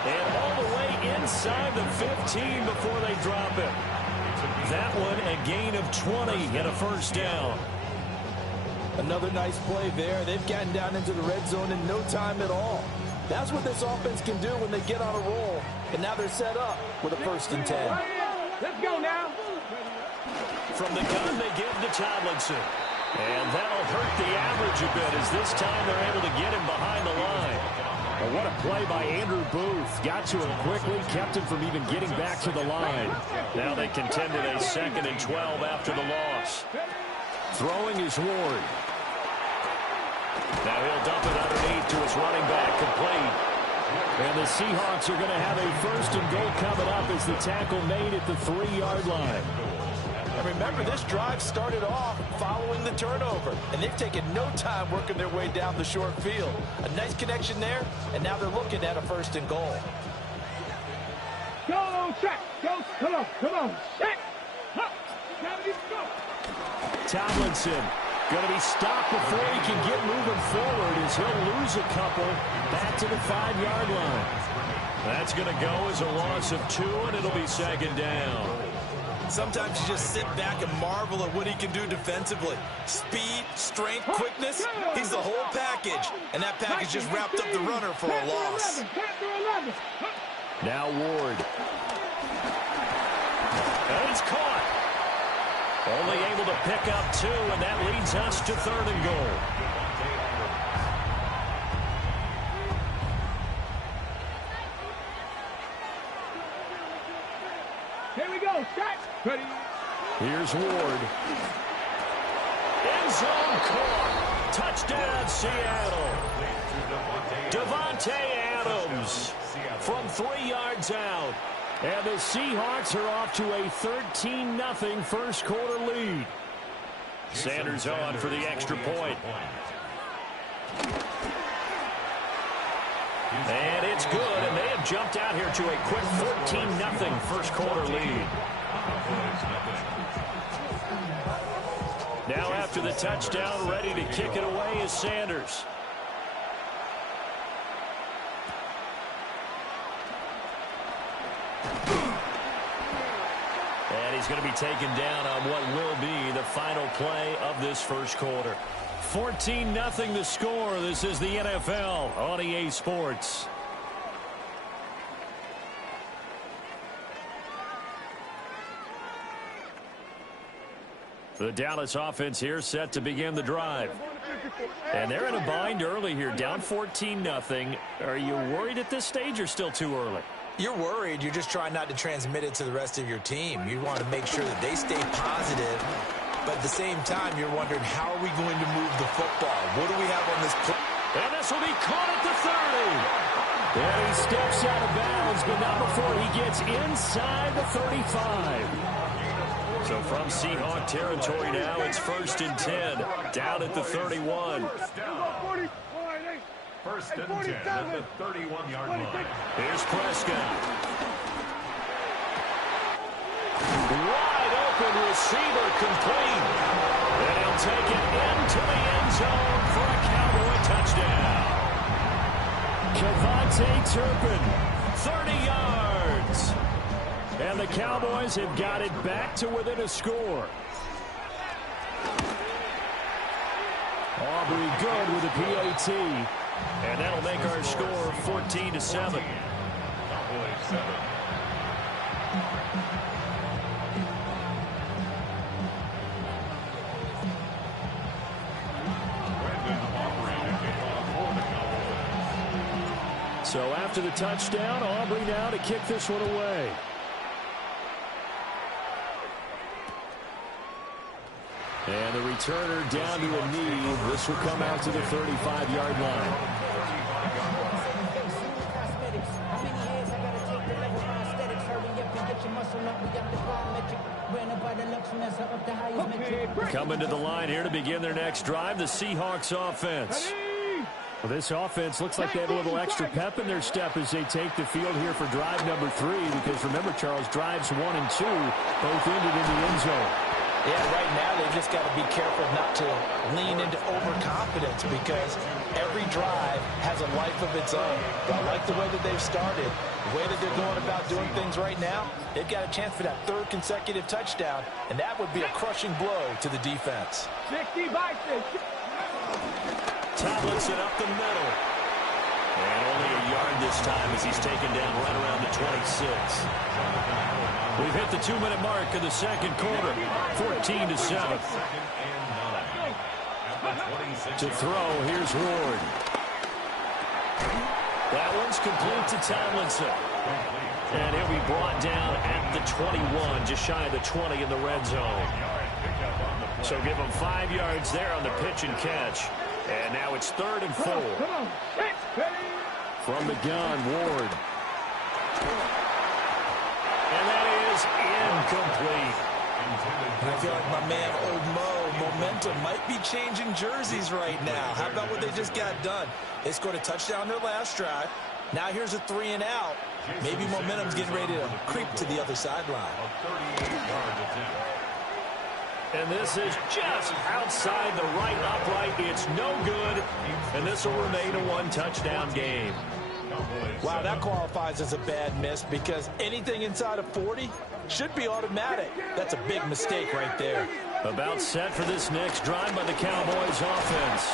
And all the way inside the 15 before they drop it. That one a gain of 20 and a 1st down. Another nice play there. They've gotten down into the red zone in no time at all. That's what this offense can do when they get on a roll. And now they're set up with a 1st and 10. Let's go now. From the gun, they give to Tomlinson. And that'll hurt the average a bit as this time they're able to get him behind the line. Well, what a play by Andrew Booth. Got to him quickly, kept him from even getting back to the line. Now they contend with a 2nd and 12 after the loss. Throwing is Ward. Now he'll dump it underneath to his running back, complete. And the Seahawks are going to have a 1st and goal coming up as the tackle made at the 3-yard line. And remember, this drive started off following the turnover, and they've taken no time working their way down the short field. A nice connection there, and now they're looking at a 1st and goal. Go, check. Go, come on, check. Go. Tomlinson going to be stopped before he can get moving forward as he'll lose a couple back to the 5-yard line. That's going to go as a loss of 2, and it'll be 2nd down. Sometimes you just sit back and marvel at what he can do defensively. Speed, strength, quickness, he's the whole package. And that package just wrapped up the runner for a loss. Now Ward. And it's caught. Only able to pick up 2, and that leads us to 3rd and goal. Here we go, set. Ready. Here's Ward. End zone caught. Touchdown, Seattle. Davante Adams from 3 yards out. And the Seahawks are off to a 13-0 first quarter lead. Sanders on for the extra point. And it's good, and they have jumped out here to a quick 14-0 first quarter lead. Now after the touchdown, ready to kick it away is Sanders. And he's going to be taken down on what will be the final play of this first quarter. 14-0 the score. This is the NFL on EA Sports. The Dallas offense here set to begin the drive. And they're in a bind early here, down 14-0. Are you worried at this stage or still too early? You're worried. You're just trying not to transmit it to the rest of your team. You want to make sure that they stay positive. But at the same time, you're wondering, how are we going to move the football? What do we have on this play? And this will be caught at the 30. And he steps out of bounds, but not before he gets inside the 35. So from Seahawk territory now, it's 1st and 10, down at the 31. First and 10 at the 31-yard line. Here's Prescott. Wide open receiver complete. And he'll take it into the end zone for a Cowboy touchdown. Kevontae Turpin, 30 yards. And the Cowboys have got it back to within a score. Aubrey good with a PAT. And that'll make our score 14-7. Cowboys 7. So after the touchdown, Aubrey now to kick this one away. And the returner down to a knee. This will come out to the 35-yard line. Coming to the line here to begin their next drive, the Seahawks offense. Well, this offense looks like they have a little extra pep in their step as they take the field here for drive number 3. Because remember, Charles, drives 1 and 2 both ended in the end zone. Yeah, right now they've just got to be careful not to lean into overconfidence because every drive has a life of its own. But I like the way that they've started, the way that they're going about doing things right now. They've got a chance for that 3rd consecutive touchdown, and that would be a crushing blow to the defense. 60 by 50. Tomlinson up the middle. And only a yard this time as he's taken down right around the 26. We've hit the 2-minute mark of the second quarter. 14-7. To throw, here's Ward. That one's complete to Tomlinson. And he'll be brought down at the 21, just shy of the 20 in the red zone. So give him 5 yards there on the pitch and catch. And now it's 3rd and 4. From the gun, Ward. And that is incomplete. I feel like my man, Old Mo, momentum might be changing jerseys right now. How about what they just got done? They scored a touchdown their last drive. Now here's a 3 and out. Maybe momentum's getting ready to creep to the other sideline. And this is just outside the right upright. It's no good. And this will remain a 1-touchdown game. Wow, that qualifies as a bad miss because anything inside of 40 should be automatic. That's a big mistake right there. About set for this next drive by the Cowboys offense.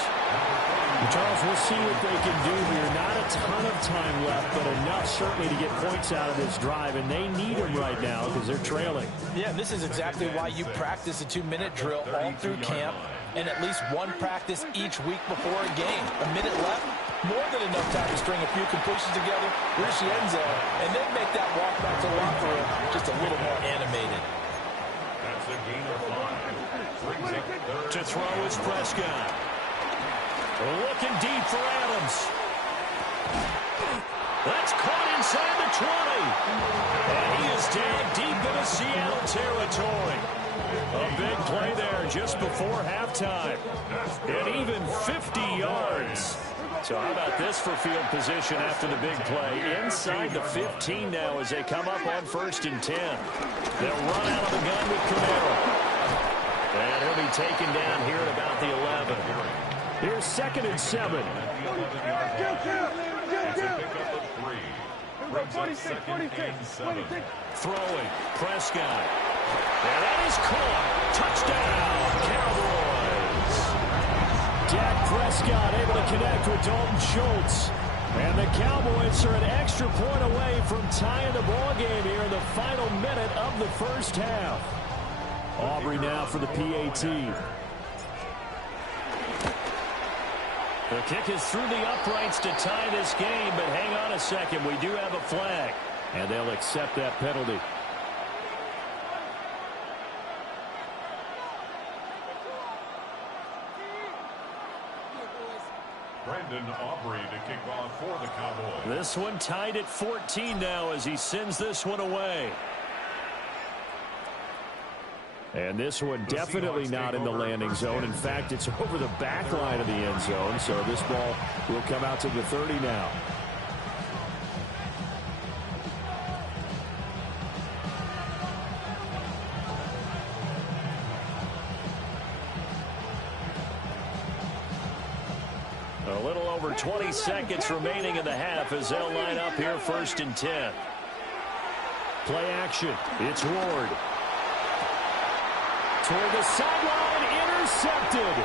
Charles, we'll see what they can do here. Not a ton of time left, but enough certainly to get points out of this drive, and they need them right now because they're trailing. Yeah, this is exactly why you practice a 2-minute drill all through camp and at least one practice each week before a game. A minute left, more than enough time to string a few completions together, reach the end zone, and then make that walk back to the locker room just a little more animated. That's a gain of 5. Brings up 3rd. To throw is Prescott. Looking deep for Adams. That's caught inside the 20. And he is down deep into Seattle territory. A big play there just before halftime. And even 50 yards. So how about this for field position after the big play? Inside the 15 now as they come up on 1st and 10. They'll run out of the gun with Camaro. And he'll be taken down here at about the 11. Here's 2nd and 7. Throwing, Prescott. And that is caught. Touchdown, Cowboys. Dak Prescott able to connect with Dalton Schultz. And the Cowboys are an extra point away from tying the ball game here in the final minute of the first half. Aubrey now for the PAT. The kick is through the uprights to tie this game, but hang on a second. We do have a flag, and they'll accept that penalty. Brandon Aubrey to kick off for the Cowboys. This one tied at 14 now as he sends this one away. And this one definitely not in the landing zone. In fact, it's over the back line of the end zone. So this ball will come out to the 30 now. A little over 20 seconds remaining in the half as they'll line up here 1st and 10. Play action. It's Ward. Toward the sideline, intercepted.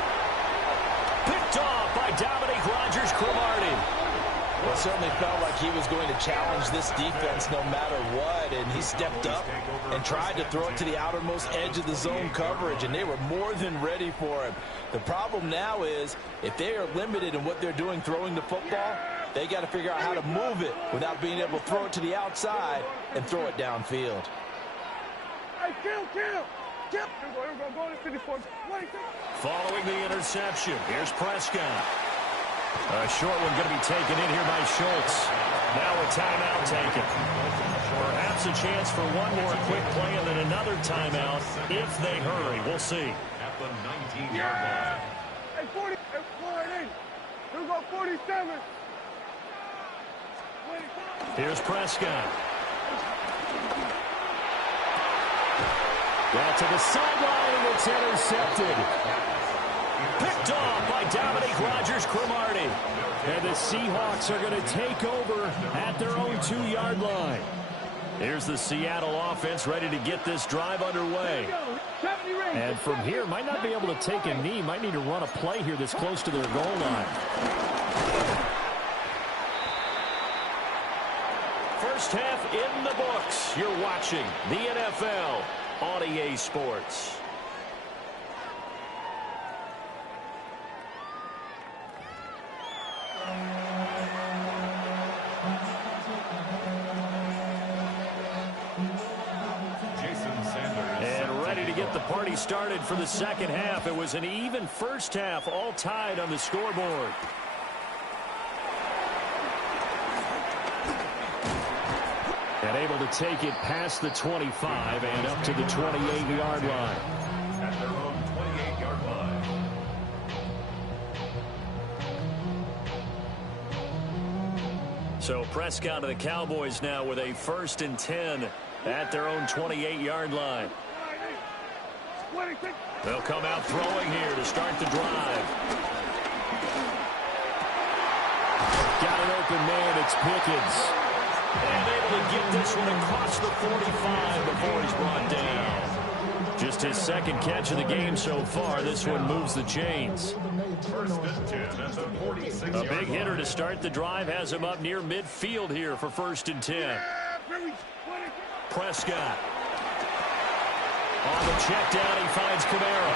Picked off by Dominique Rodgers-Cromartie. Well, it certainly felt like he was going to challenge this defense no matter what, and he stepped up and tried to throw it to the outermost edge of the zone coverage, and they were more than ready for him. The problem now is if they are limited in what they're doing throwing the football, they got to figure out how to move it without being able to throw it to the outside and throw it downfield. Hey, kill! Following the interception, here's Prescott. A short one going to be taken in here by Schultz. Now a timeout taken. Perhaps a chance for one more quick play and then another timeout if they hurry. We'll see. At the 19-yard line. Hey, 40, hey, we'll go 47. Here's Prescott. Got to the sideline, and it's intercepted. Picked off by Dominique Rodgers-Cromartie. And the Seahawks are going to take over at their own 2-yard line. Here's the Seattle offense ready to get this drive underway. And from here, might not be able to take a knee. Might need to run a play here that's close to their goal line. First half in the books. You're watching the NFL on EA Sports. And ready to get the party started for the second half. It was an even first half, all tied on the scoreboard. And able to take it past the 25 and up to the 28-yard line. At their own 28-yard line. So Prescott of the Cowboys now with a 1st and 10 at their own 28-yard line. They'll come out throwing here to start the drive. Got an open man. It's Pickens. And able to get this one across the 45 before he's brought down. Just his second catch of the game so far. This one moves the chains. A big hitter to start the drive has him up near midfield here for 1st and 10. Prescott. On the check down, he finds Kamara.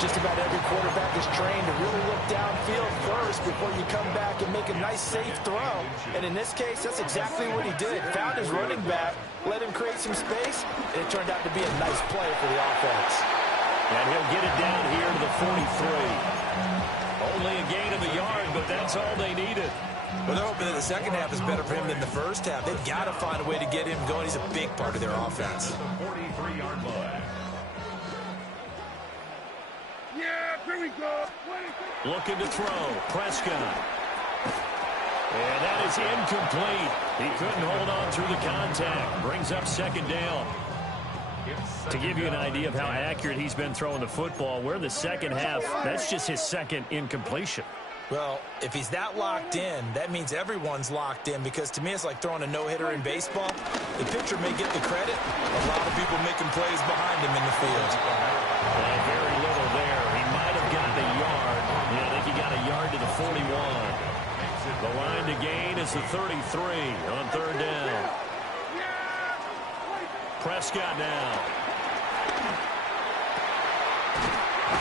Just about every quarterback is trained to really look downfield first before you come back and make a nice, safe throw. And in this case, that's exactly what he did. Found his running back, let him create some space, and it turned out to be a nice play for the offense. And he'll get it down here to the 43. Only a gain of a yard, but that's all they needed. Well, they're hoping that the second half is better for him than the first half. They've got to find a way to get him going. He's a big part of their offense. The 43-yard line. Here we go. Looking to throw. Prescott. And that is incomplete. He couldn't hold on through the contact. Brings up 2nd down. To give you an idea of how accurate he's been throwing the football, we're in the second half. That's just his 2nd incompletion. Well, if he's that locked in, that means everyone's locked in, because to me it's like throwing a no-hitter in baseball. The pitcher may get the credit. A lot of people making plays behind him in the field. Very little there. He might have gotten a yard. Yeah, I think he got a yard to the 41. The line to gain is the 33 on 3rd down. Prescott now.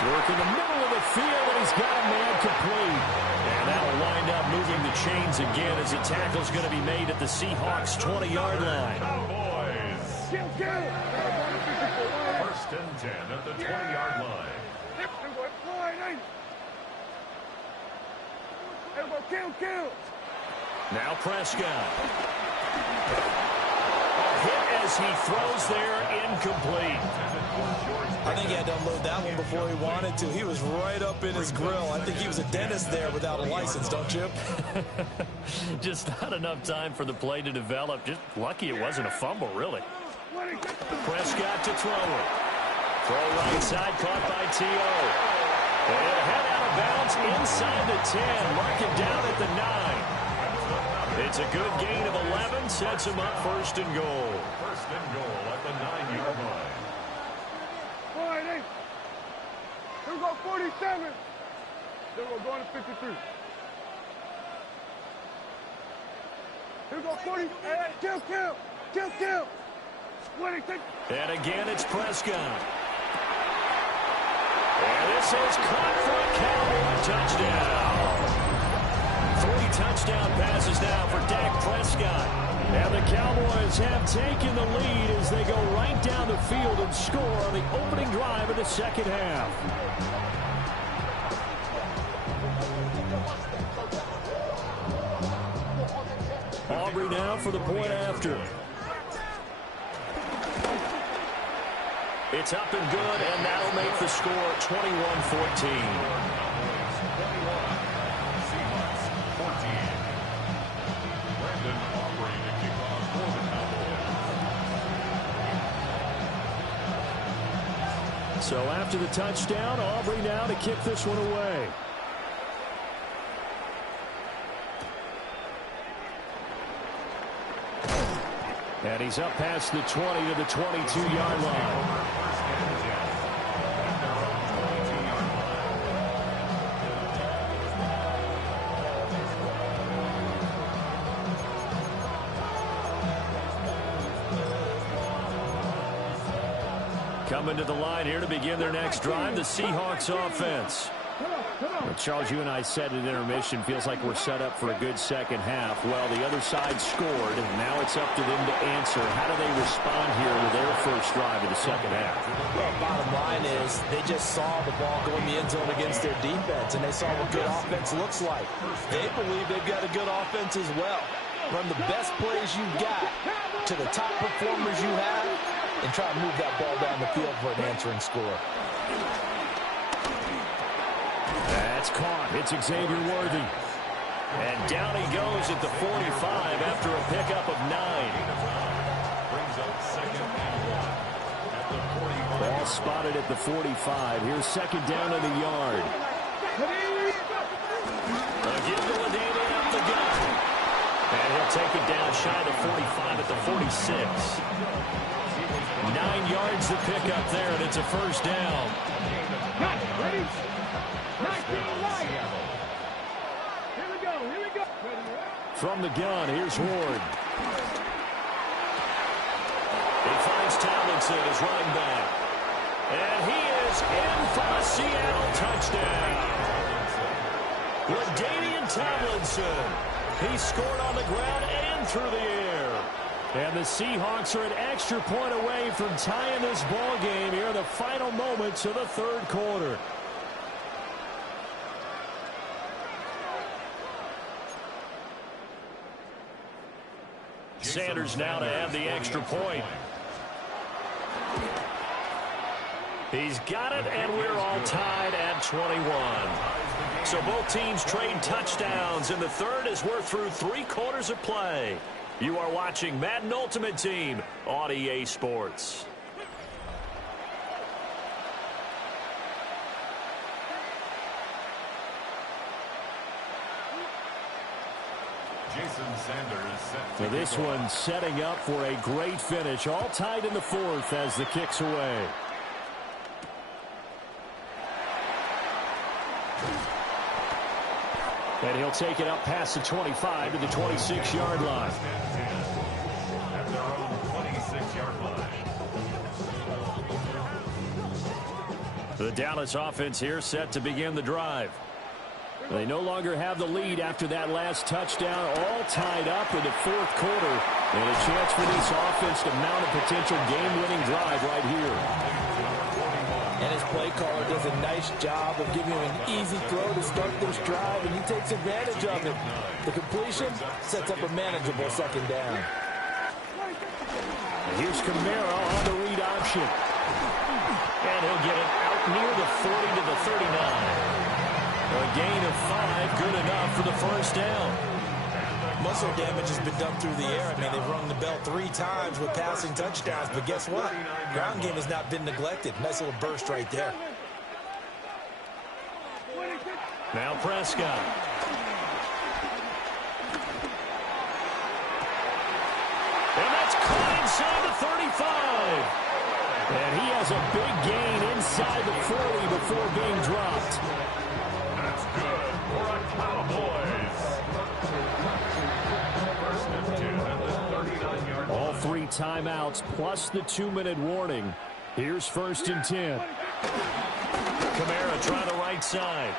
Work in the middle of the field, and he's got a man complete. And that'll wind up moving the chains again as the tackle's going to be made at the Seahawks' 20-yard line. Cowboys. 1st and 10 at the 20-yard line. Kill. Now Prescott. A hit as he throws there, incomplete. I think he had to unload that one before he wanted to. He was right up in his grill. I think he was a dentist there without a license, don't you? Just not enough time for the play to develop. Just lucky it wasn't a fumble, really. Prescott to throw it. Throw right side, caught by T.O. And head out of bounds inside the 10. Mark it down at the 9. It's a good gain of 11. Sets him up first and goal. First and goal at the 9-yard line. All right, hey. Here we go, 47. Then we're going to 53. Here we go, 40. Hey, kill. And again, it's Prescott. And this is caught for a Cowboy touchdown. 3 touchdown passes now for Dak Prescott. And the Cowboys have taken the lead as they go right down the field and score on the opening drive of the second half. Aubrey now for the point after. It's up and good, and that'll make the score 21-14. So after the touchdown, Aubrey now to kick this one away. And he's up past the 20 to the 22-yard line. Coming to the line here to begin their next drive, the Seahawks offense. Well, Charles, you and I said at intermission, feels like we're set up for a good second half. Well, the other side scored, and now it's up to them to answer. How do they respond here with their first drive of the second half? Well, bottom line is they just saw the ball go in the end zone against their defense, and they saw what good offense looks like. They believe they've got a good offense as well. Run the best plays you've got to the top performers you have, and try to move that ball down the field for an answering score. That's caught. It's Xavier Worthy. And down he goes at the 45 after a pickup of 9. Ball spotted at the 45. Here's second down in the yard. Again to Ladainian up the gun. And he'll take it down shy of the 45 at the 46. 9 yards to pick up there, and it's a first down. Ready? 19 right. Here we go. From the gun, here's Ward. He finds Tomlinson as running back. And he is in for a Seattle touchdown. LaDainian Tomlinson. He scored on the ground and through the air. And the Seahawks are an extra point away from tying this ball game here in the final moments of the third quarter. Sanders now to add the extra point. He's got it, and we're all tied at 21. So both teams trade touchdowns, and the third as we're through 3 quarters of play. You are watching Madden Ultimate Team on EA Sports. Jason Sanders set So this one setting up for a great finish. All tied in the fourth as the kick's away. And he'll take it up past the 25 to the 26-yard line. At their own 26-yard line. The Dallas offense here set to begin the drive. They no longer have the lead after that last touchdown, all tied up in the fourth quarter. And a chance for this offense to mount a potential game-winning drive right here. And his play caller does a nice job of giving him an easy throw to start this drive, and he takes advantage of it. The completion sets up a manageable second down. Here's Camara on the read option. And he'll get it out near the 40 to the 39. A gain of 5, good enough for the first down. Muscle damage has been done through the air. I mean, they've rung the bell 3 times with passing touchdowns, but guess what? Ground game has not been neglected. Nice little burst right there. Now Prescott. And that's caught inside the 35. And he has a big gain inside the 40 before being dropped. That's good for a Cowboys. First and 10 at the 39-yard line. All 3 timeouts plus the 2-minute warning. Here's first and 10. Camara trying the right side.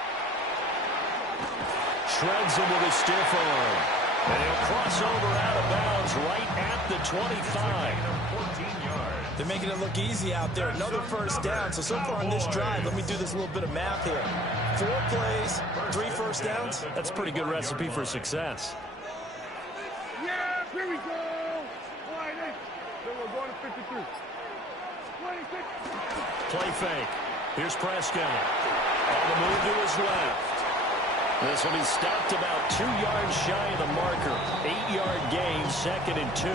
Shreds him with a stiff arm. And he'll cross over out of bounds right at the 25. 14 yards. They're making it look easy out there. Another first down. So far on this drive, let me do this little bit of math here. 4 plays, 3 first downs. That's a pretty good recipe for success. Yeah, here we go. Then we're going to 53. 26. Play fake. Here's Prescott. On the move to his left. This will be stopped about 2 yards shy of the marker. 8-yard gain, 2nd and 2.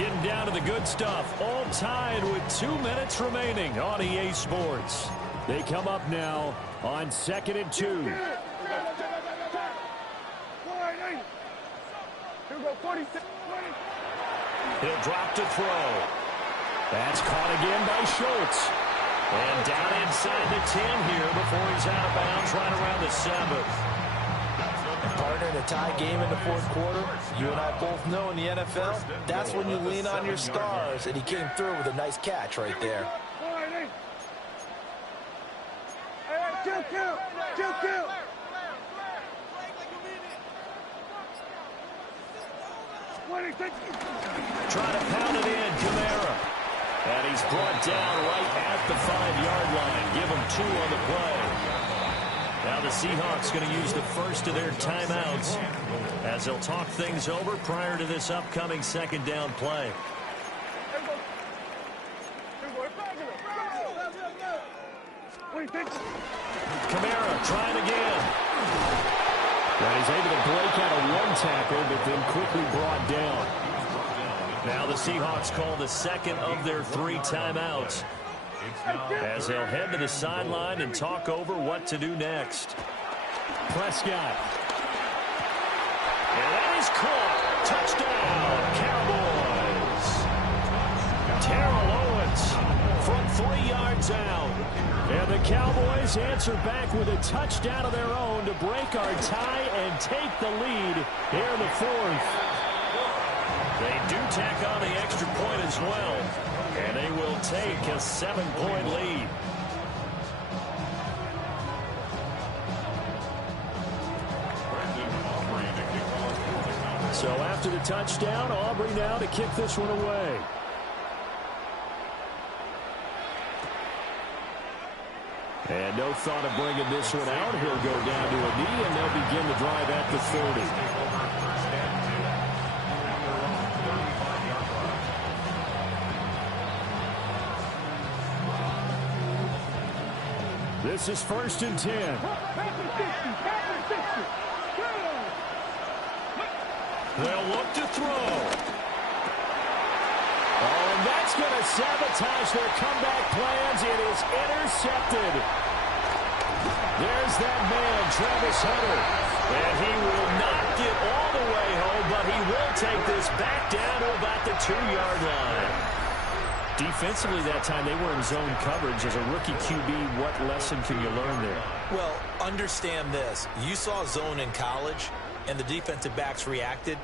Getting down to the good stuff. All tied with 2 minutes remaining on EA Sports. They come up now on 2nd and 2. Here we go, 46. He'll drop to throw. That's caught again by Schultz. And down inside the 10 here before he's out of bounds right around the 7. Partner, in a tie game in the 4th quarter, you and I both know in the NFL, that's when you lean on your stars, and he came through with a nice catch right there. Kill. Trying to pound it in, Camara. And he's brought down right at the 5-yard line. Give him 2 on the play. Now the Seahawks going to use the first of their timeouts as they'll talk things over prior to this upcoming 2nd down play. Camara trying again. And he's able to break out of 1 tackle, but then quickly brought down. Now the Seahawks call the 2nd of their 3 timeouts as they'll head to the sideline and talk over what to do next. Prescott. And that is caught. Touchdown, Cowboys. Terrell Owens from 3 yards out. And the Cowboys answer back with a touchdown of their own to break our tie and take the lead here in the 4th. They do tack on the extra point as well, and they will take a 7-point lead. So after the touchdown, Aubrey now to kick this one away. And no thought of bringing this one out. He'll go down to a knee, and they'll begin the drive at the 30. This is 1st and 10. They'll look to throw. Oh, and that's going to sabotage their comeback plans. It is intercepted. There's that man, Travis Hunter. And he will not get all the way home, but he will take this back down to about the 2-yard line. Defensively that time, they were in zone coverage. As a rookie QB, what lesson can you learn there? Well, understand this. You saw zone in college, and the defensive backs reacted,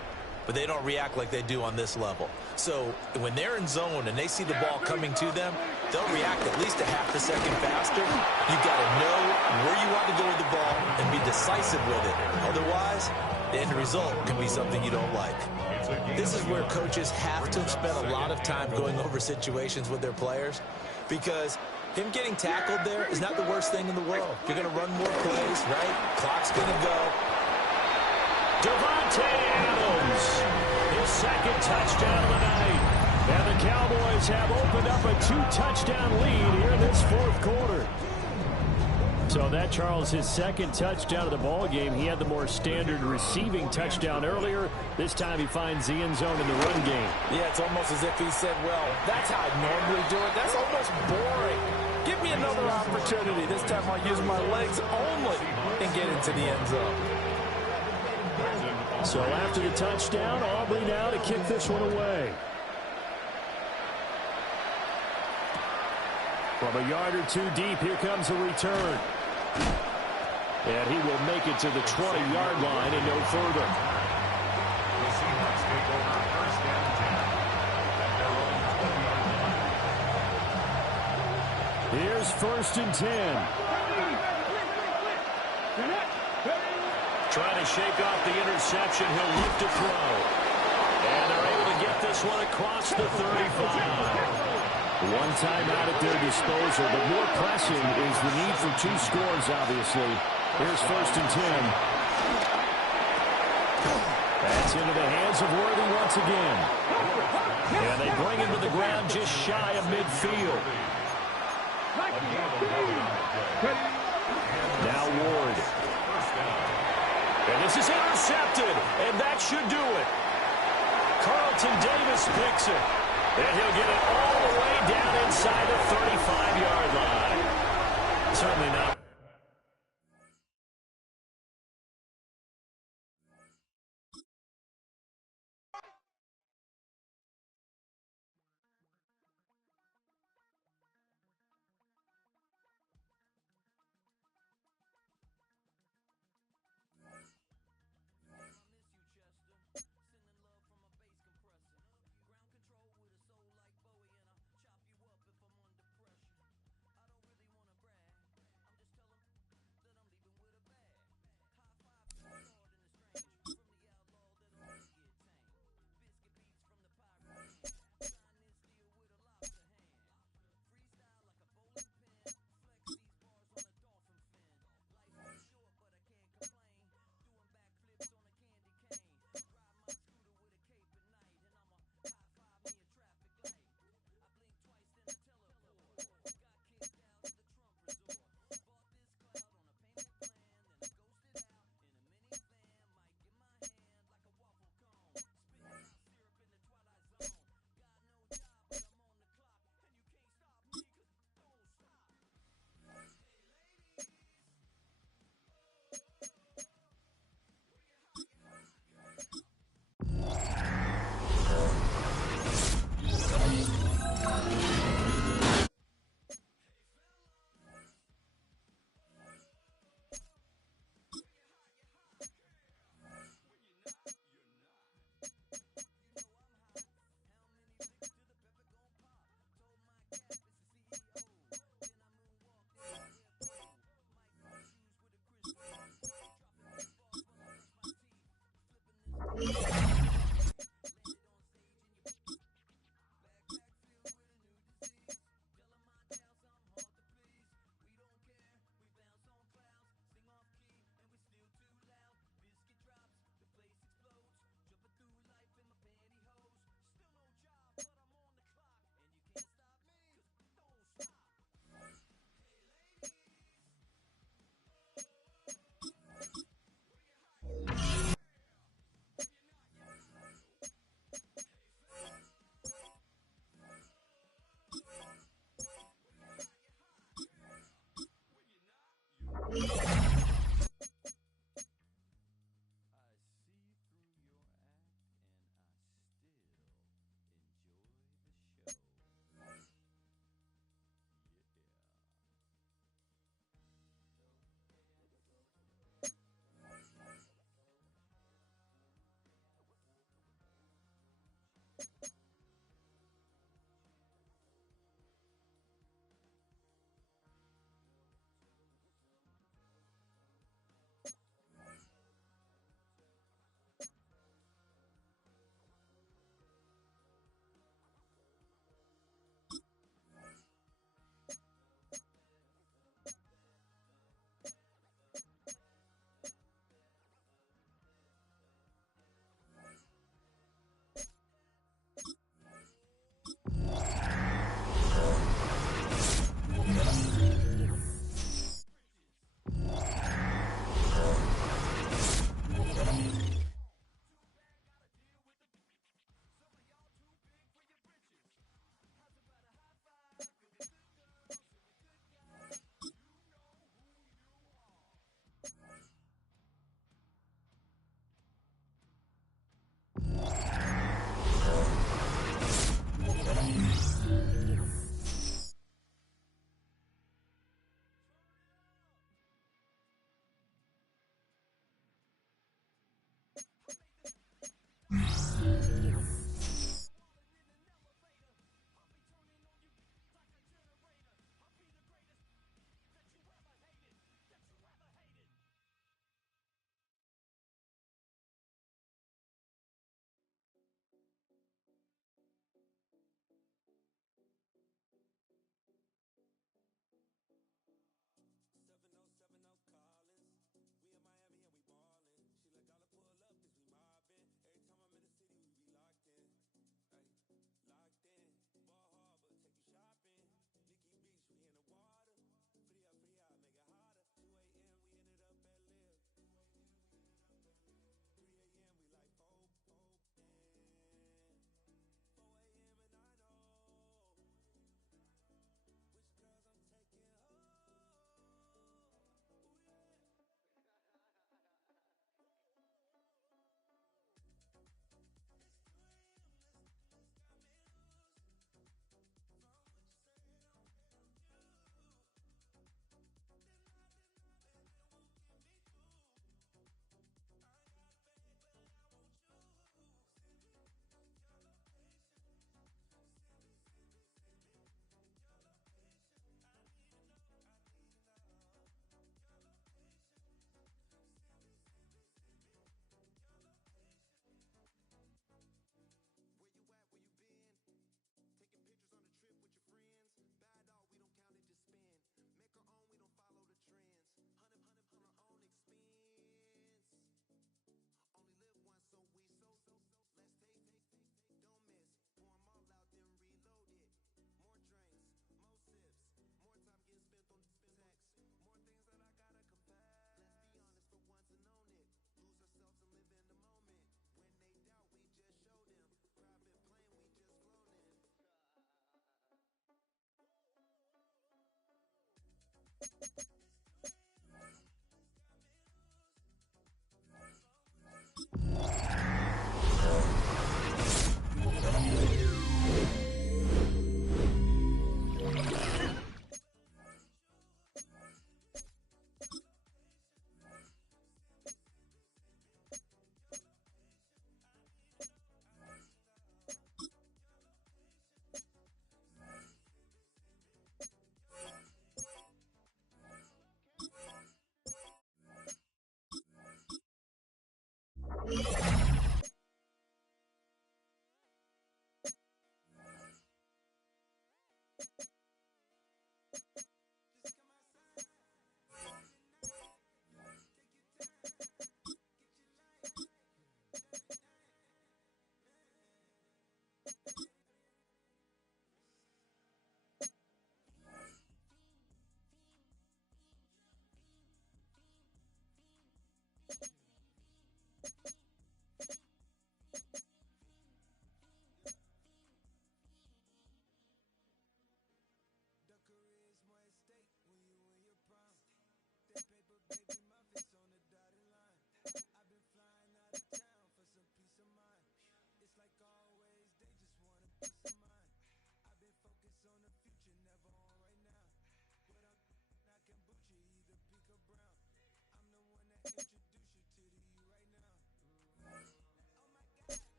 but they don't react like they do on this level. So when they're in zone and they see the ball coming to them, they'll react at least a half a second faster. You've got to know where you want to go with the ball and be decisive with it. Otherwise, the end result can be something you don't like. This is where coaches have to spend a lot of time going over situations with their players, because him getting tackled there is not the worst thing in the world. You're going to run more plays, right? Clock's going to go. Devontae Adams, his 2nd touchdown of the night. And the Cowboys have opened up a 2-touchdown lead here in this fourth quarter. So that, Charles, his second touchdown of the ball game. He had the more standard receiving touchdown earlier. This time he finds the end zone in the run game. Yeah, it's almost as if he said, well, that's how I normally do it. That's almost boring. Give me another opportunity. This time I'll use my legs only and get into the end zone. So after the touchdown, Aubrey now to kick this one away. From a yard or two deep, here comes a return. And he will make it to the 20-yard line and no further. The Seahawks take over first and 10 at their own 20-yard line. Here's first and 10. Trying to shake off the interception. He'll look to throw. And they're able to get this one across the 35. One timeout at their disposal, but more pressing is the need for two scores, obviously. Here's first and 10. That's into the hands of Worthy once again. And they bring him to the ground just shy of midfield. Now Ward. And this is intercepted, and that should do it. Carlton Davis picks it. And he'll get it all the way down inside the 35-yard line. Certainly not.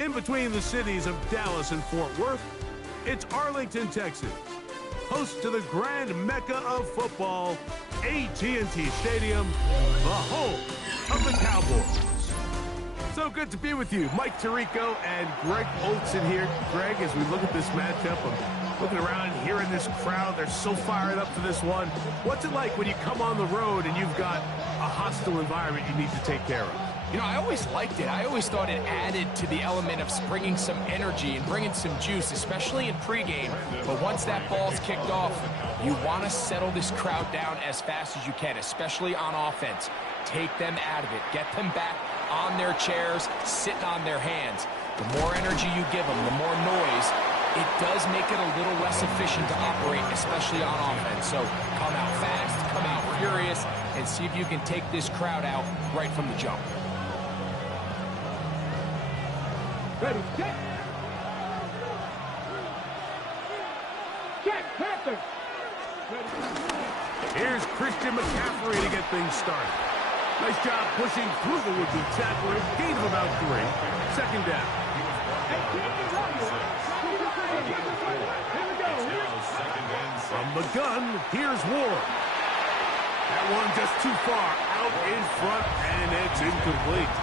In between the cities of Dallas and Fort Worth, it's Arlington, Texas, host to the grand mecca of football, AT&T Stadium, the home of the Cowboys. So good to be with you. Mike Tirico and Greg Olson here. Greg, as we look at this matchup, I'm looking around and hearing this crowd. They're so fired up for this one. What's it like when you come on the road and you've got a hostile environment you need to take care of? You know, I always liked it. I always thought it added to the element of bringing some energy and bringing some juice, especially in pregame. But once that ball's kicked off, you want to settle this crowd down as fast as you can, especially on offense. Take them out of it. Get them back on their chairs, sitting on their hands. The more energy you give them, the more noise, it does make it a little less efficient to operate, especially on offense. So come out fast, come out furious, and see if you can take this crowd out right from the jump. Ready, set. Set, Panther. Here's Christian McCaffrey to get things started. Nice job pushing through the would-be tackler. Gain of about 3. Second down. From the gun, here's Ward. That one just too far out in front, and it's incomplete.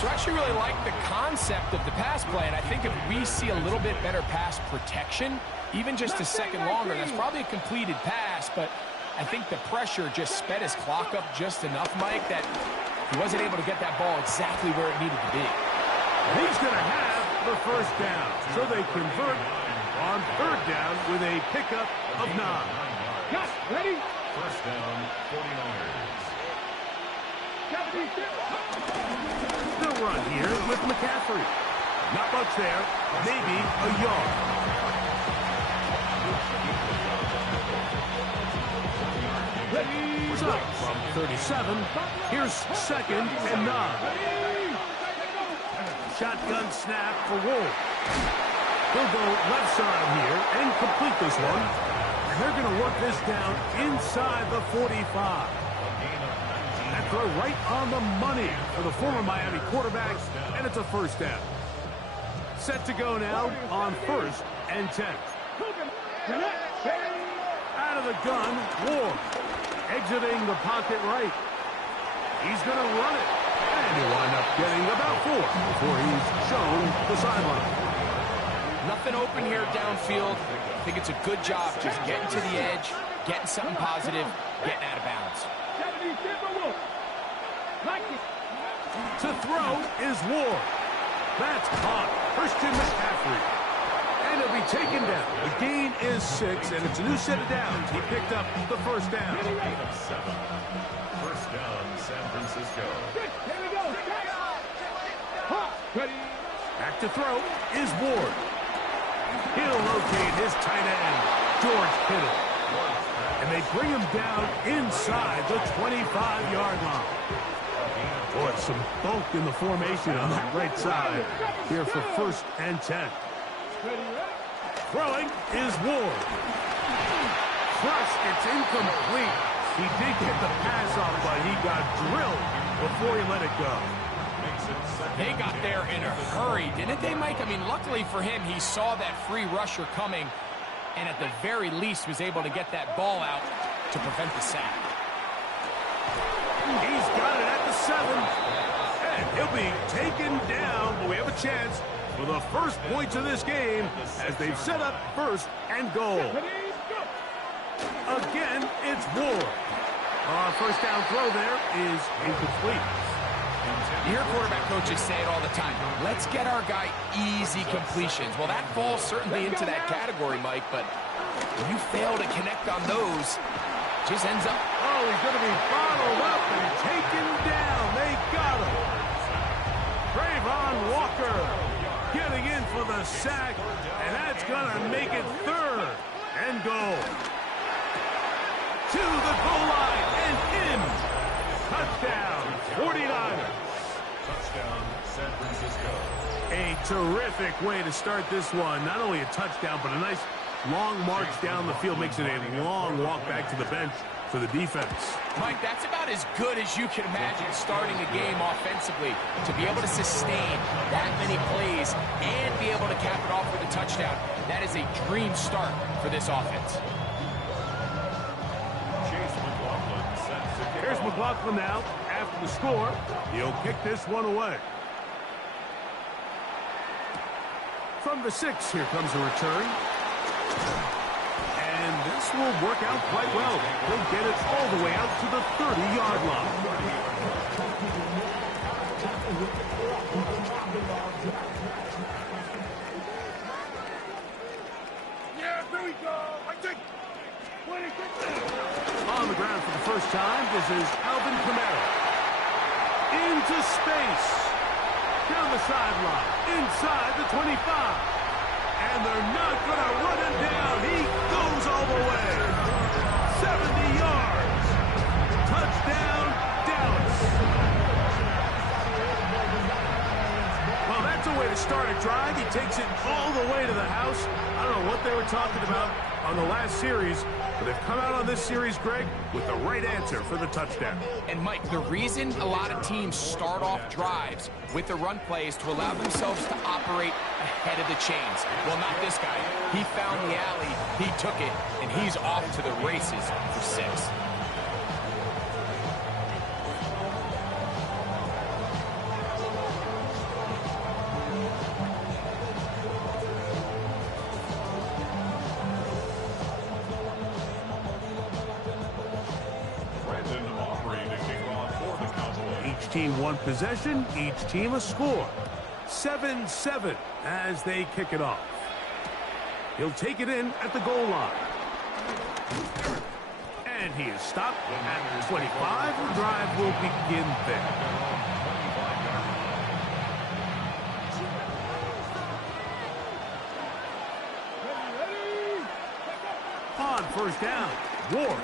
So I actually really like the concept of the pass play, and I think if we see a little bit better pass protection, even just a second longer, that's probably a completed pass, but I think the pressure just sped his clock up just enough, Mike, that he wasn't able to get that ball exactly where it needed to be. He's going to have the first down, so they convert on third down with a pickup of 9. Got ready. First down, 49ers. Still run here with McCaffrey. Not much there, maybe a yard. So from 37, here's second and 9. Shotgun snap for Wolf. He'll go left side here and complete this one. And they're going to work this down inside the 45. That throw right on the money for the former Miami quarterback, and it's a first down. Set to go now on 1st and 10. Out of the gun, Ward. Exiting the pocket right. He's going to run it. And he'll wind up getting about 4 before he's shown the sideline. Nothing open here downfield. I think it's a good job just getting to the edge, getting something positive, getting out of bounds. To throw is Ward. That's caught. Christian McCaffrey. And he'll be taken down. The gain is 6, and it's a new set of downs. He picked up the first down. Gain of 7. First down, San Francisco. Here we go. Ready. Back to throw is Ward. He'll locate his tight end, George Kittle. And they bring him down inside the 25-yard line. Boy, some bulk in the formation on that right side here for 1st and 10. Throwing is Ward. Crushed, it's incomplete. He did get the pass off, but he got drilled before he let it go. They got there in a hurry, didn't they, Mike? I mean, luckily for him, he saw that free rusher coming, and at the very least was able to get that ball out to prevent the sack. He's got it at the 7. And he'll be taken down, but we have a chance for the first points of this game as they've set up 1st and goal. Again, it's Ward. Our first down throw there is incomplete. You hear quarterback coaches say it all the time. Let's get our guy easy completions. Well, that falls certainly into that category, Mike, but when you fail to connect on those, it just ends up. Oh, he's going to be bottled up and taken down. They got him. Trayvon Walker getting in for the sack, and that's going to make it 3rd and goal. To the goal line and in. Touchdown, 49ers. Touchdown, San Francisco. A terrific way to start this one. Not only a touchdown, but a nice long march down the field. Makes it a long walk back to the bench for the defense. Mike, that's about as good as you can imagine starting a game offensively. To be able to sustain that many plays and be able to cap it off with a touchdown, that is a dream start for this offense. Here's McLaughlin now. After the score, he'll kick this one away. From the 6, here comes a return. And this will work out quite well. He'll get it all the way out to the 30-yard line. Yeah, here we go. I think. On the ground for the first time, this is Alvin Kamara. Into space. Down the sideline. Inside the 25. And they're not going to run him down. He goes all the way. 70 yards. Touchdown, Dallas. Well, that's a way to start a drive. He takes it all the way to the house. I don't know what they were talking about on the last series, but they've come out on this series, Greg, with the right answer for the touchdown. And, Mike, the reason a lot of teams start off drives with the run play is to allow themselves to operate ahead of the chains. Well, not this guy. He found the alley, he took it, and he's off to the races for 6. Team one possession, each team a score. 7-7 as they kick it off. He'll take it in at the goal line. And he is stopped at 25. The drive will begin there. On first down, Ward.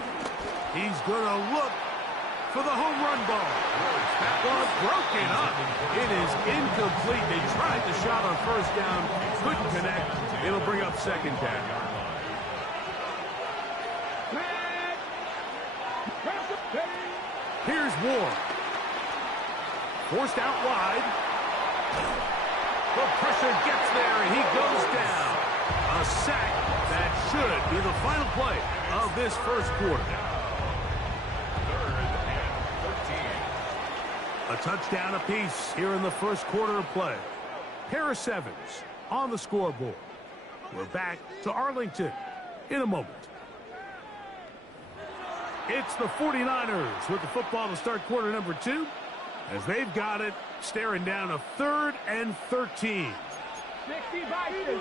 He's going to look for the home run ball. That ball broken up. It is incomplete. They tried the shot on first down. Couldn't connect. It'll bring up second down. Here's Ward. Forced out wide. The pressure gets there, and he goes down. A sack that should be the final play of this first quarter. A touchdown apiece here in the first quarter of play. Pair of 7s on the scoreboard. We're back to Arlington in a moment. It's the 49ers with the football to start quarter number 2. as they've got it, staring down a 3rd and 13. 60 by 15,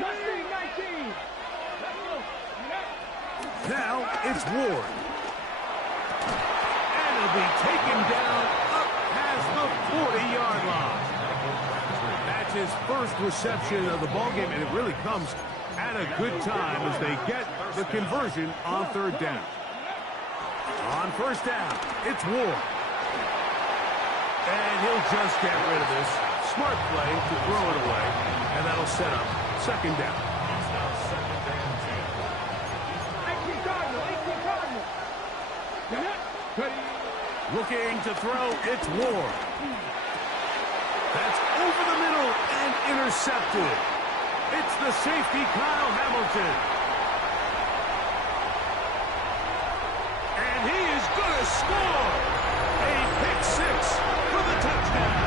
nothing 19. Now it's Ward. And he'll be taken down up past the 40-yard line. That's his first reception of the ballgame, and it really comes at a good time as they get the conversion on 3rd down. On 1st down, it's Ward. And he'll just get rid of this. Smart play to throw it away, and that'll set up 2nd down. Looking to throw, it's Ward. That's over the middle and intercepted. It's the safety, Kyle Hamilton. And he is going to score. A pick 6 for the touchdown.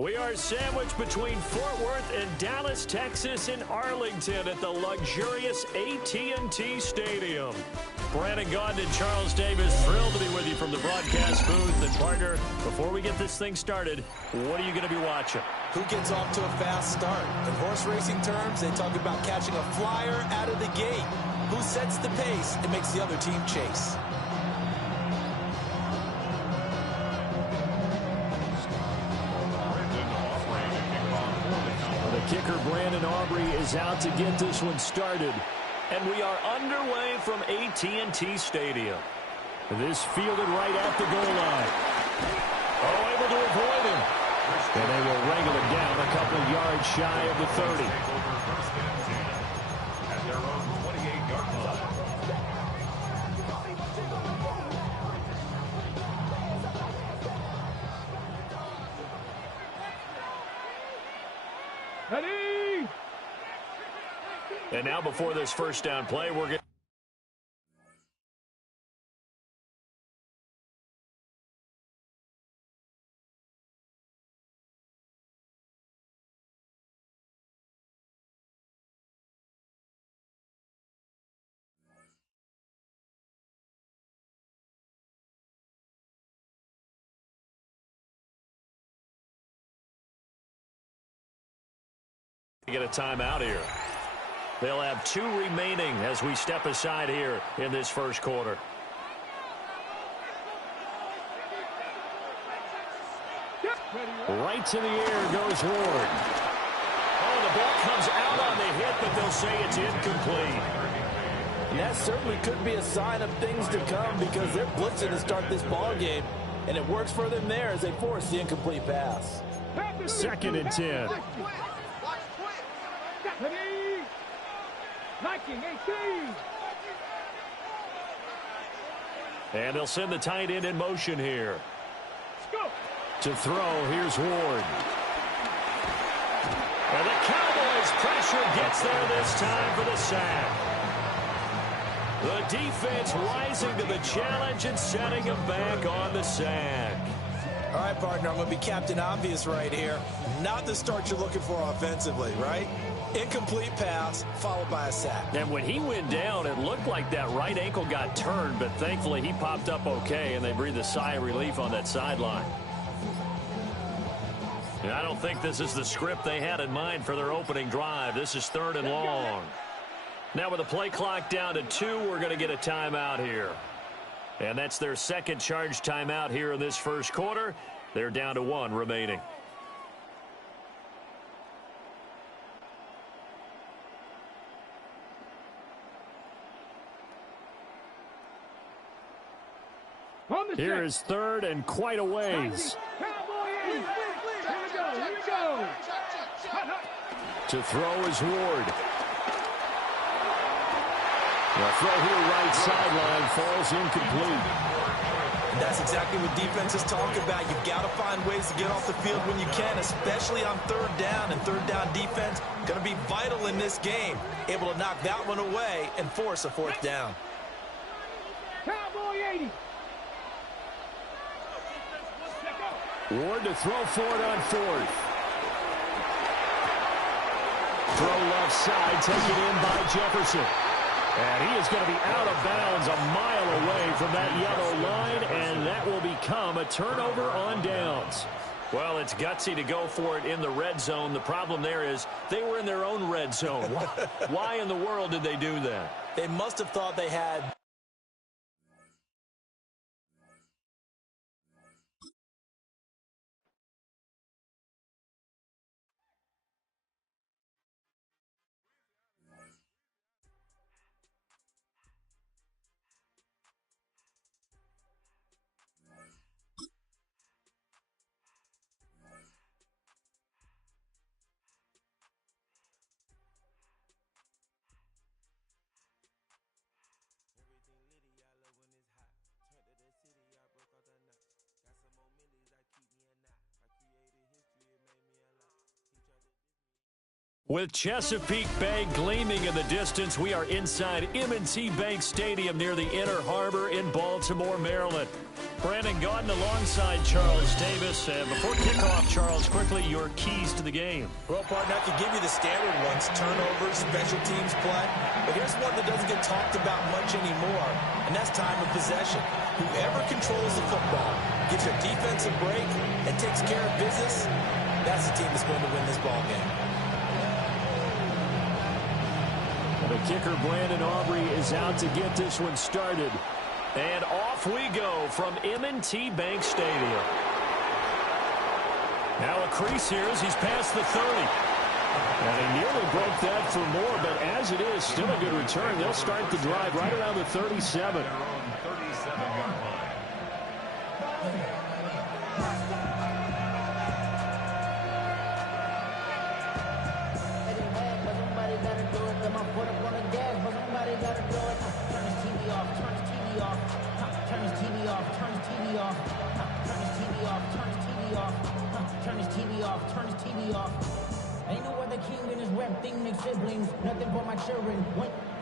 We are sandwiched between Fort Worth and Dallas, Texas, and Arlington at the luxurious AT&T Stadium. Brandon Gaudin and Charles Davis, thrilled to be with you from the broadcast booth. And partner, before we get this thing started, what are you going to be watching? Who gets off to a fast start? In horse racing terms, they talk about catching a flyer out of the gate. Who sets the pace and makes the other team chase? Kicker Brandon Aubrey is out to get this one started. And we are underway from AT&T Stadium. This fielded right at the goal line. Oh, able to avoid him. And they will wrangle him down a couple of yards shy of the 30. At their own 28-yard line. Ready? And now before this 1st down play, we're going to get a timeout here. They'll have 2 remaining as we step aside here in this 1st quarter. Right to the air goes Ward. Oh, the ball comes out on the hit, but they'll say it's incomplete. And that certainly could be a sign of things to come because they're blitzing to start this ball game, and it works for them there as they force the incomplete pass. 2nd and 10. Ready? 19-18. And they'll send the tight end in motion here. Go. To throw, here's Ward. And the Cowboys pressure gets there this time for the sack. The defense rising to the challenge and setting them back on the sack. All right, partner, I'm going to be Captain Obvious right here. Not the start you're looking for offensively, right? Incomplete pass, followed by a sack. And when he went down, it looked like that right ankle got turned, but thankfully he popped up okay, and they breathed a sigh of relief on that sideline. And I don't think this is the script they had in mind for their opening drive. This is 3rd and long. Now with the play clock down to 2, we're going to get a timeout here. And that's their second charge timeout here in this first quarter. They're down to 1 remaining. Here is third and quite a ways. To throw is Ward. The throw here right sideline falls incomplete. And that's exactly what defenses talk about. You've got to find ways to get off the field when you can, especially on third down. And third down defense going to be vital in this game. Able to knock that one away and force a fourth down. Cowboy 80. Ward to throw for it on fourth. Throw left side, taken in by Jefferson. And he is going to be out of bounds a mile away from that yellow line, and that will become a turnover on downs. Well, it's gutsy to go for it in the red zone. The problem there is they were in their own red zone. Why in the world did they do that? They must have thought they had... With Chesapeake Bay gleaming in the distance, we are inside M&T Bank Stadium near the Inner Harbor in Baltimore, Maryland. Brandon Gaudin alongside Charles Davis. And before kickoff, Charles, quickly your keys to the game. Well, partner, I could give you the standard ones, turnovers, special teams play. But here's one that doesn't get talked about much anymore, and that's time of possession. Whoever controls the football, gives your defense a break, and takes care of business, that's the team that's going to win this ball game. The kicker, Brandon Aubrey, is out to get this one started. And off we go from M&T Bank Stadium. Now a crease here as he's past the 30. And he nearly broke that for more, but as it is, still a good return. They'll start the drive right around the 37.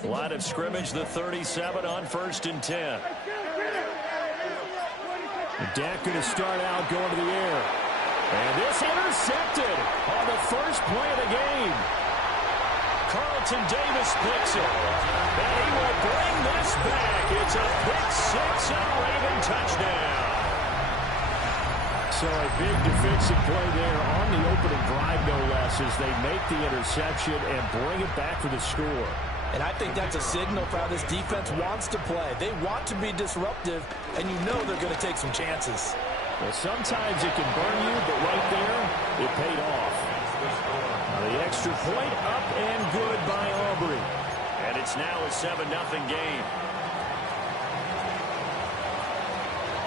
Line of scrimmage, the 37 on 1st and 10. Dak going to start out going to the air. And this intercepted on the first play of the game. Carlton Davis picks it. And he will bring this back. It's a pick six and a Raven touchdown. So a big defensive play there on the opening drive, no less, as they make the interception and bring it back for the score. And I think that's a signal for how this defense wants to play. They want to be disruptive, and you know they're going to take some chances. Well, sometimes it can burn you, but right there, it paid off. The extra point up and good by Aubrey. And it's now a 7-0 game.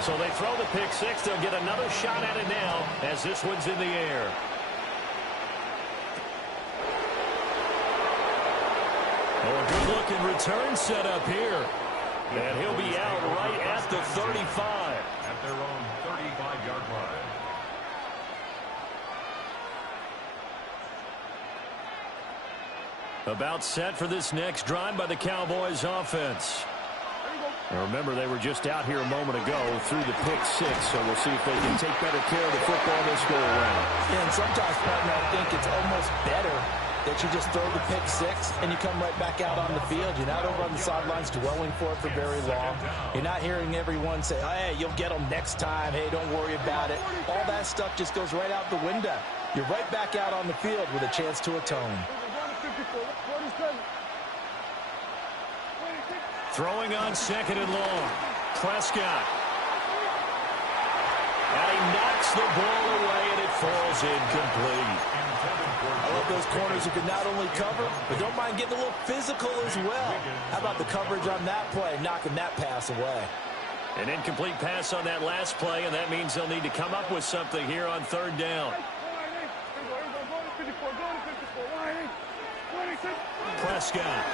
So they throw the pick six. They'll get another shot at it now as this one's in the air. Oh, a good-looking return set up here. And he'll be out right at the 35. At their own 35-yard line. About set for this next drive by the Cowboys offense. Now remember, they were just out here a moment ago through the pick six, so we'll see if they can take better care of the football this go around. Yeah, and sometimes, partner, I think it's almost better that you just throw the pick six and you come right back out on the field. You're not over on the sidelines dwelling for it for very long. You're not hearing everyone say, hey, you'll get them next time. Hey, don't worry about it. All that stuff just goes right out the window. You're right back out on the field with a chance to atone. Throwing on second and long. Prescott. And he knocks the ball away, and it falls incomplete. I love those corners who can not only cover, but don't mind getting a little physical as well. How about the coverage on that play, knocking that pass away? An incomplete pass on that last play, and that means they'll need to come up with something here on third down. Prescott.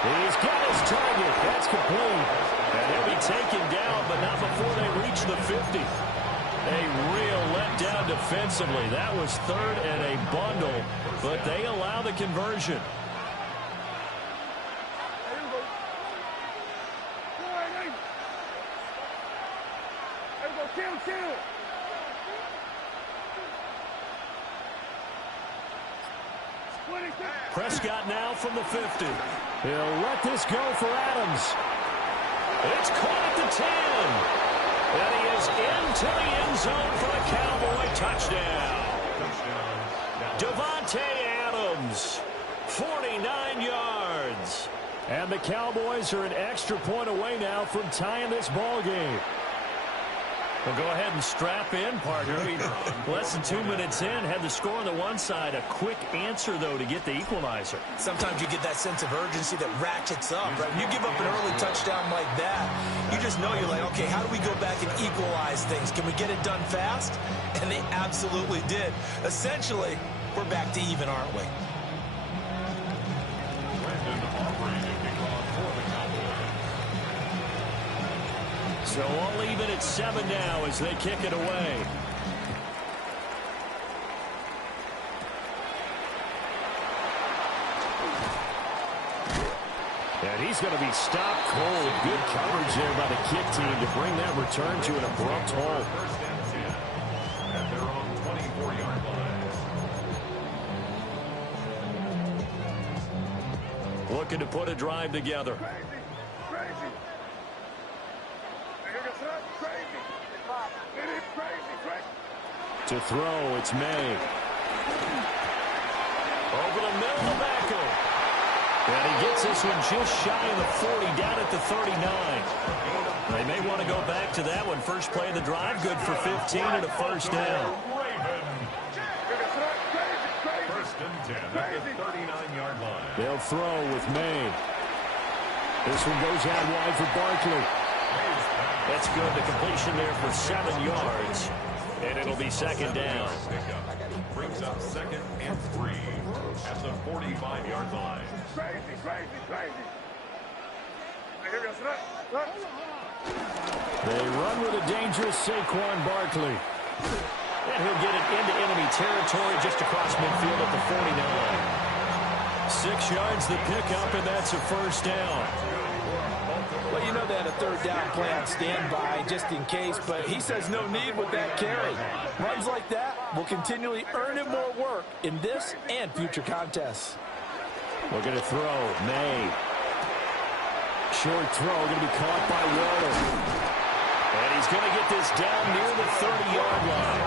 He's got his target. That's complete. And he'll be taken down, but not before they reach the 50. A real letdown defensively. That was third and a bundle, but they allow the conversion. Prescott now from the 50. He'll let this go for Adams. It's caught at the 10. And he is into the end zone for a Cowboy touchdown. Davante Adams, 49 yards. And the Cowboys are an extra point away now from tying this ball game. Well, go ahead and strap in, partner. Less than 2 minutes in, had the score on the one side. A quick answer, though, to get the equalizer. Sometimes you get that sense of urgency that ratchets up, right? When you give up an early touchdown like that, you just know you're like, okay, how do we go back and equalize things? Can we get it done fast? And they absolutely did. Essentially, we're back to even, aren't we? So all even at 7 now as they kick it away. And he's going to be stopped cold. Good coverage there by the kick team to bring that return to an abrupt halt. First and 10 at their own 24-yard line. Looking to put a drive together. To throw, it's May. Over the middle of Beckham. And he gets this one just shy of the 40, down at the 39. They may want to go back to that one. First play of the drive, good for 15 and a first down. First and 10 at the 39-yard line. They'll throw with May. This one goes out wide for Barkley. That's good. The completion there for 7 yards. And it'll be second down. Brings up second and 3 at the 45-yard line. They run with a dangerous Saquon Barkley. And he'll get it into enemy territory just across midfield at the 49. 6 yards the pickup, and that's a first down. Well, you know they had a third down play on standby just in case, but he says no need with that carry. Runs like that will continually earn him more work in this and future contests. Looking to throw, May. Short throw, going to be caught by Waddle. And he's going to get this down near the 30-yard line.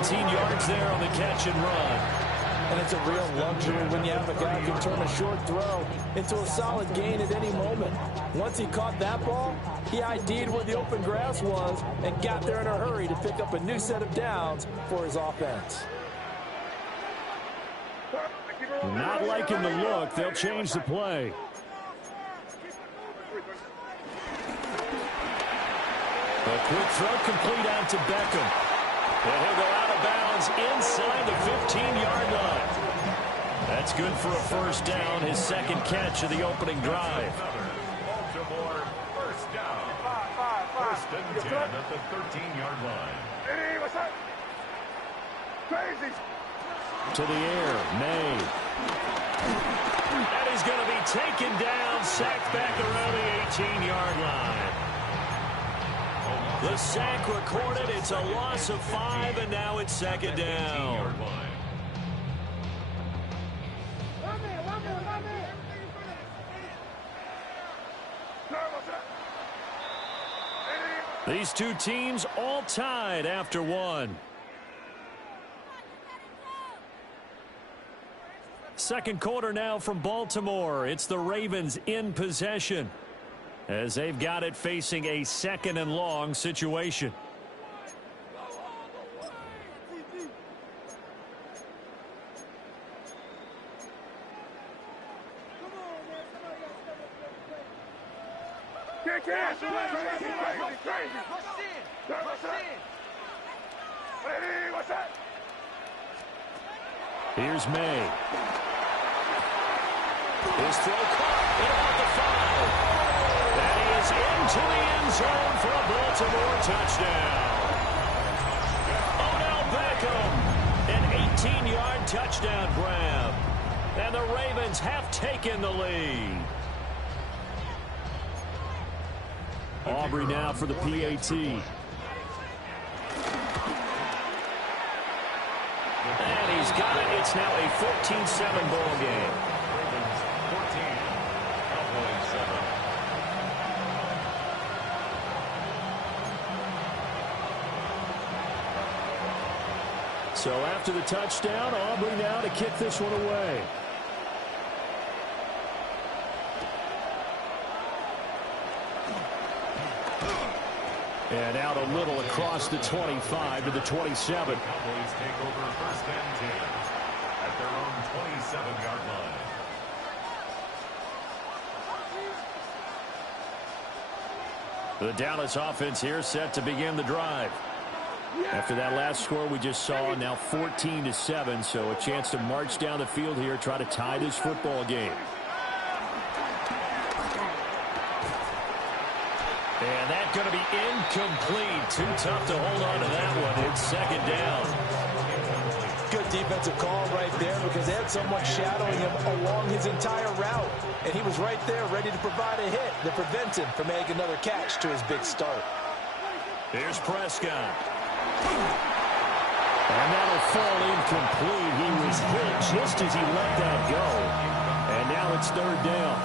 19 yards there on the catch and run. And it's a real luxury when you have a guy who can turn a short throw into a solid gain at any moment. Once he caught that ball, he ID'd where the open grass was and got there in a hurry to pick up a new set of downs for his offense. Not liking the look. They'll change the play. A quick throw complete out to Beckham. And he'll go out of bounds inside the 15-yard line. That's good for a first down, his second catch of the opening drive. Baltimore first down. First and 10 at the 13-yard line. To the air, May. And he's going to be taken down, sacked back around the 18-yard line. The sack recorded. It's a loss of 5, and now it's second down. These two teams all tied after one. Second quarter now from Baltimore. It's the Ravens in possession as they've got it facing a 2nd and long situation. Here's May. His throw caught at about the 5. And he is into the end zone for a Baltimore touchdown. Odell Beckham, an 18-yard touchdown grab. And the Ravens have taken the lead. Aubrey now for the PAT. And he's got it. It's now a 14-7 ball game. Ravens 14, Cowboys 7. So after the touchdown, Aubrey now to kick this one away. And out a little across the 25 to the 27. Cowboys take over 1st and 10 at their own 27-yard line. The Dallas offense here set to begin the drive. After that last score we just saw, now 14-7, so a chance to march down the field here, try to tie this football game. And that's going to be incomplete. Too tough to hold on to that one. It's 2nd down. Good defensive call right there because they had someone shadowing him along his entire route. And he was right there ready to provide a hit to prevent him from making another catch to his big start. Here's Prescott. And that'll fall incomplete. He was hit just as he let that go. And now it's 3rd down.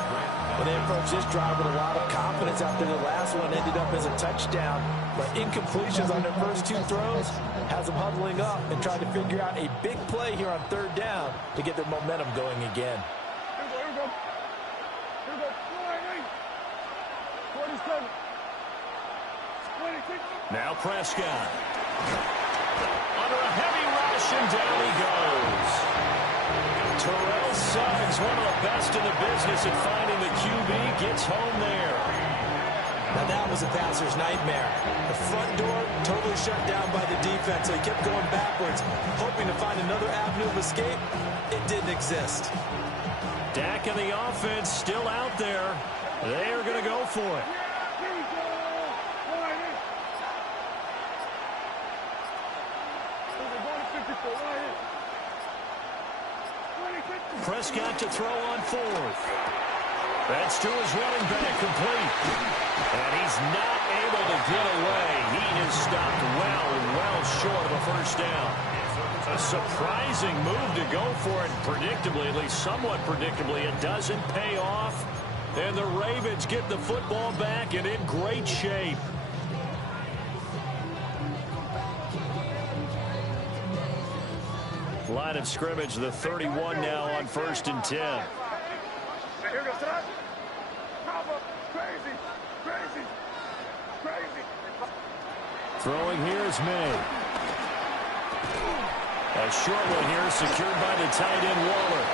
Well, they approached this drive with a lot of confidence after the last one ended up as a touchdown. But incompletions on their first 2 throws has them huddling up and trying to figure out a big play here on 3rd down to get their momentum going again. Here we go. Here we go. 47. 26. Now Prescott. Under a heavy rush, and down he goes. Terrell Suggs, one of the best in the business at finding the QB, gets home there. Now that was a passer's nightmare. The front door totally shut down by the defense, so he kept going backwards, hoping to find another avenue of escape. It didn't exist. Dak and the offense still out there. They are going to go for it. Prescott to throw on 4th. That's to his running back, complete. And he's not able to get away. He is stopped well short of a 1st down. A surprising move to go for it, predictably, at least somewhat predictably. It doesn't pay off. And the Ravens get the football back and in great shape. Line of scrimmage, the 31 now on 1st and 10. Here goes that. Crazy. Throwing here is May. A short one here secured by the tight end Waller.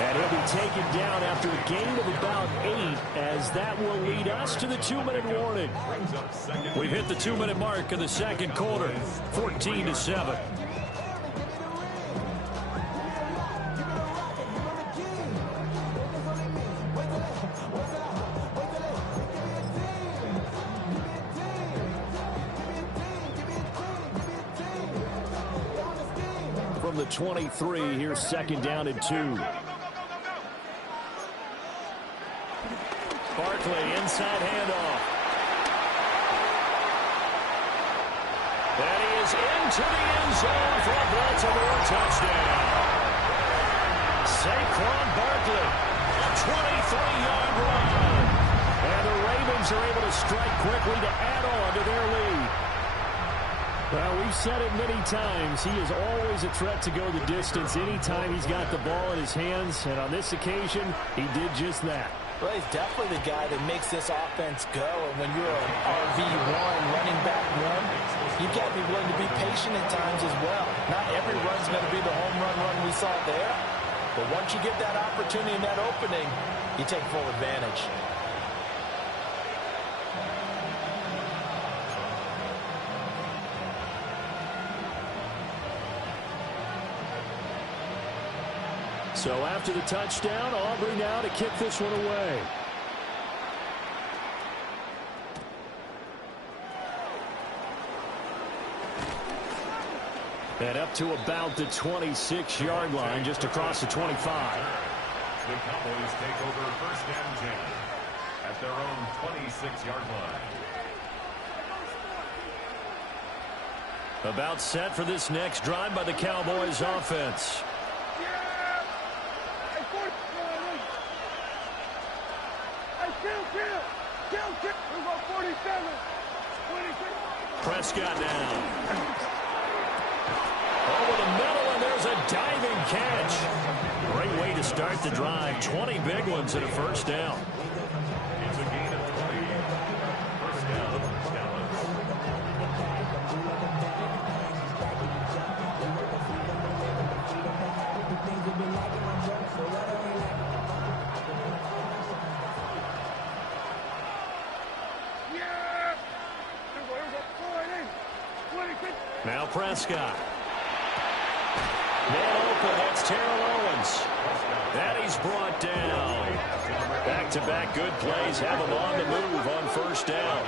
And he'll be taken down after a gain of about 8, as that will lead us to the 2-minute warning. We've hit the 2-minute mark of the 2nd quarter, 14-7. From the 23, here's 2nd down and 2. Barkley, inside handoff. And he is into the end zone for a Baltimore touchdown. Saquon Barkley, a 23-yard run. And the Ravens are able to strike quickly to add on to their lead. Well, we've said it many times. He is always a threat to go the distance anytime he's got the ball in his hands. And on this occasion, he did just that. Well, he's definitely the guy that makes this offense go. And when you're an RB1 running back one, you've got to be willing to be patient at times as well. Not every run's going to be the home run we saw there. But once you get that opportunity and that opening, you take full advantage. So after the touchdown, Aubrey now to kick this one away. And up to about the 26-yard line, just across the 25. The Cowboys take over first and 10 at their own 26-yard line. About set for this next drive by the Cowboys offense. Prescott down. Over the middle, and there's a diving catch. Great way to start the drive. 20 big ones and a first down. It's a gain of 20. First down, Dallas. Now Prescott. Man open, that's Terrell Owens. And he's brought down. Back-to-back good plays have him on the move on first down.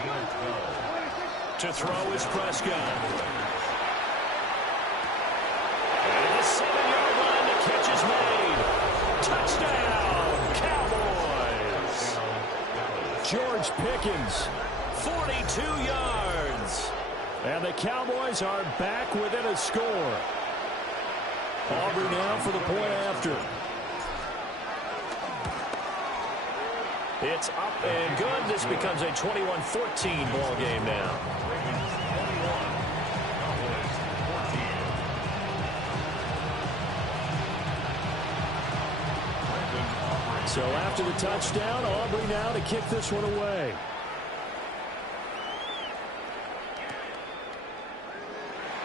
To throw is Prescott. And the 7-yard line, the catch is made. Touchdown, Cowboys. George Pickens, 42 yards. And the Cowboys are back within a score. Aubrey now for the point after. It's up and good. This becomes a 21-14 ball game now. So after the touchdown, Aubrey now to kick this one away.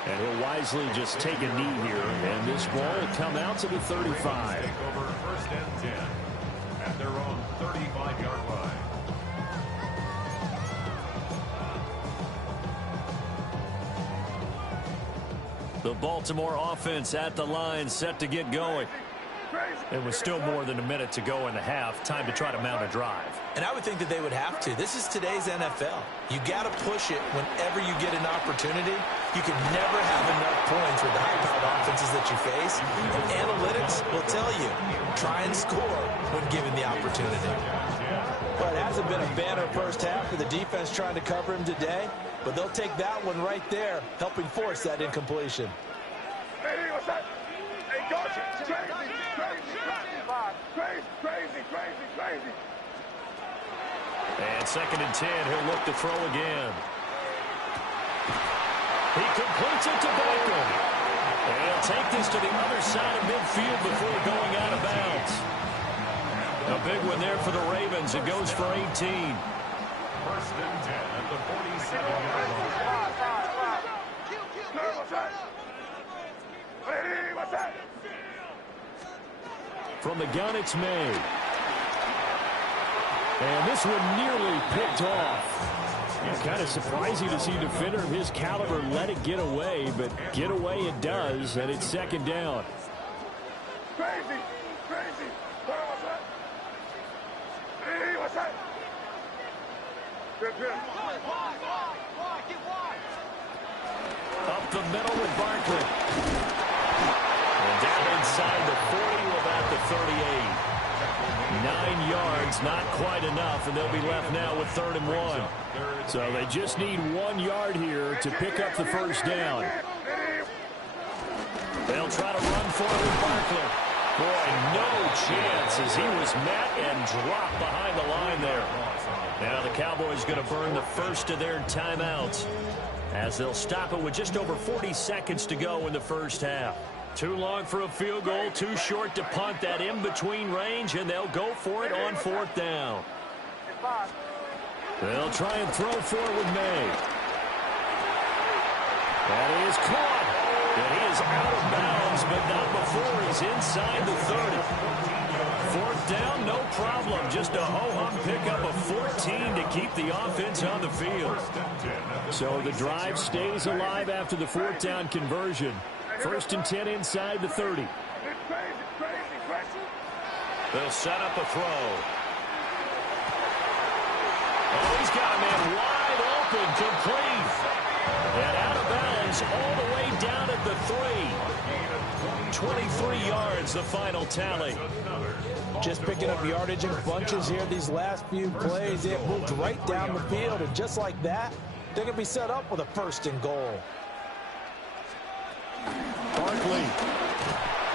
And he'll wisely just take a knee here, and this ball will come out to the 35. Take over first and 10 at their own 35-yard line. The Baltimore offense at the line, set to get going. It was still more than a minute to go in the half. Time to try to mount a drive. And I would think that they would have to. This is today's NFL. You got to push it whenever you get an opportunity. You can never have enough points with the high-powered offenses that you face. And analytics will tell you, try and score when given the opportunity. Well, it hasn't been a banner first half for the defense trying to cover him today, but they'll take that one right there, helping force that incompletion. Hey, what's that? Hey, coach, crazy. And second and 10, he'll look to throw again. He completes it to Beckham. And he'll take this to the other side of midfield before going out of bounds. A big one there for the Ravens. It goes for 18. First and 10 at the 47-yard line. From the gun, it's May. And this one nearly picked off. Kind of surprising to see a defender of his caliber let it get away, but get away it does, and it's second down. Crazy. What's that? Hey, what's that? Good. Up the middle with Barkley. And down inside the 40 to about the 38. 9 yards, not quite enough, and they'll be left now with 3rd and 1. So they just need 1 yard here to pick up the first down. They'll try to run for it with Barkley. Boy, no chance as he was met and dropped behind the line there. Now the Cowboys going to burn the first of their timeouts as they'll stop it with just over 40 seconds to go in the first half. Too long for a field goal, too short to punt that in-between range, and they'll go for it on fourth down. They'll try and throw for it with May. That is caught. And he is out of bounds, but not before he's inside the 30. Fourth down, no problem. Just a ho-hum pickup of 14 to keep the offense on the field. So the drive stays alive after the fourth down conversion. First and 10 inside the 30. They'll set up a throw. Oh, he's got a man wide open, complete. And out of bounds all the way down at the 3. 23 yards, the final tally. Just picking up yardage in bunches here these last few plays. They have moved right down the field, and just like that, they're going to be set up with a first and goal. Barkley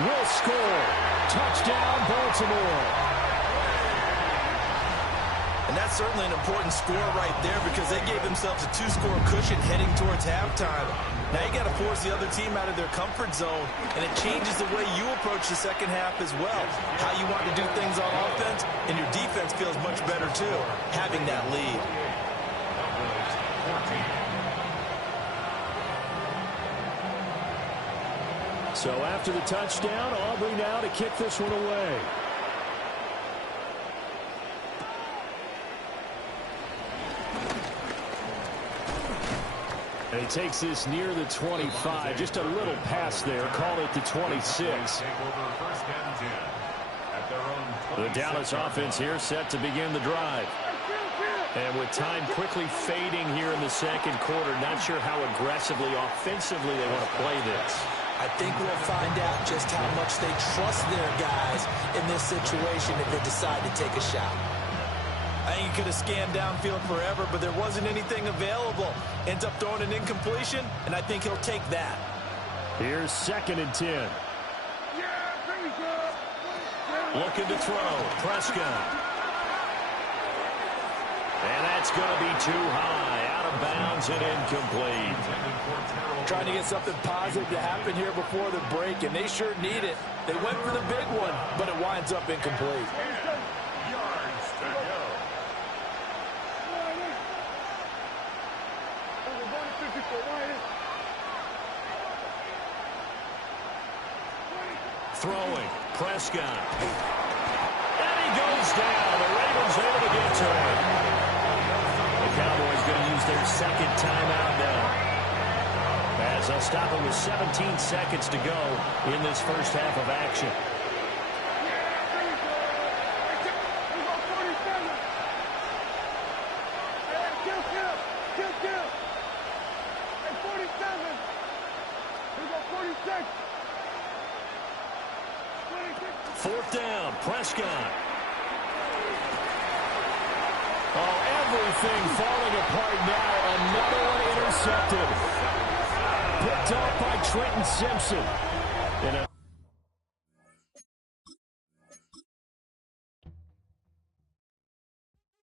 will score. Touchdown, Baltimore. And that's certainly an important score right there because they gave themselves a 2-score cushion heading towards halftime. Now you got to force the other team out of their comfort zone, and it changes the way you approach the second half as well. How you want to do things on offense, and your defense feels much better too, having that lead. So after the touchdown, Aubrey now to kick this one away. And he takes this near the 25. Just a little pass there. Call it the 26. The Dallas offense here set to begin the drive. And with time quickly fading here in the second quarter, not sure how aggressively, offensively they want to play this. I think we'll find out just how much they trust their guys in this situation if they decide to take a shot. I think he could have scanned downfield forever, but there wasn't anything available. Ends up throwing an incompletion, and I think he'll take that. Here's second and 10. Looking to throw. Prescott. And that's going to be too high. Out of bounds and incomplete. Trying to get something positive to happen here before the break, and they sure need it. They went for the big one, but it winds up incomplete. Throwing. Prescott. And he goes down. The Ravens able to get to him. The Cowboys going to use their second timeout now, as they'll stop it with 17 seconds to go in this first half of action. Fourth down, Prescott. Oh, everything falling apart now. Another one intercepted. Picked off by Trenton Simpson.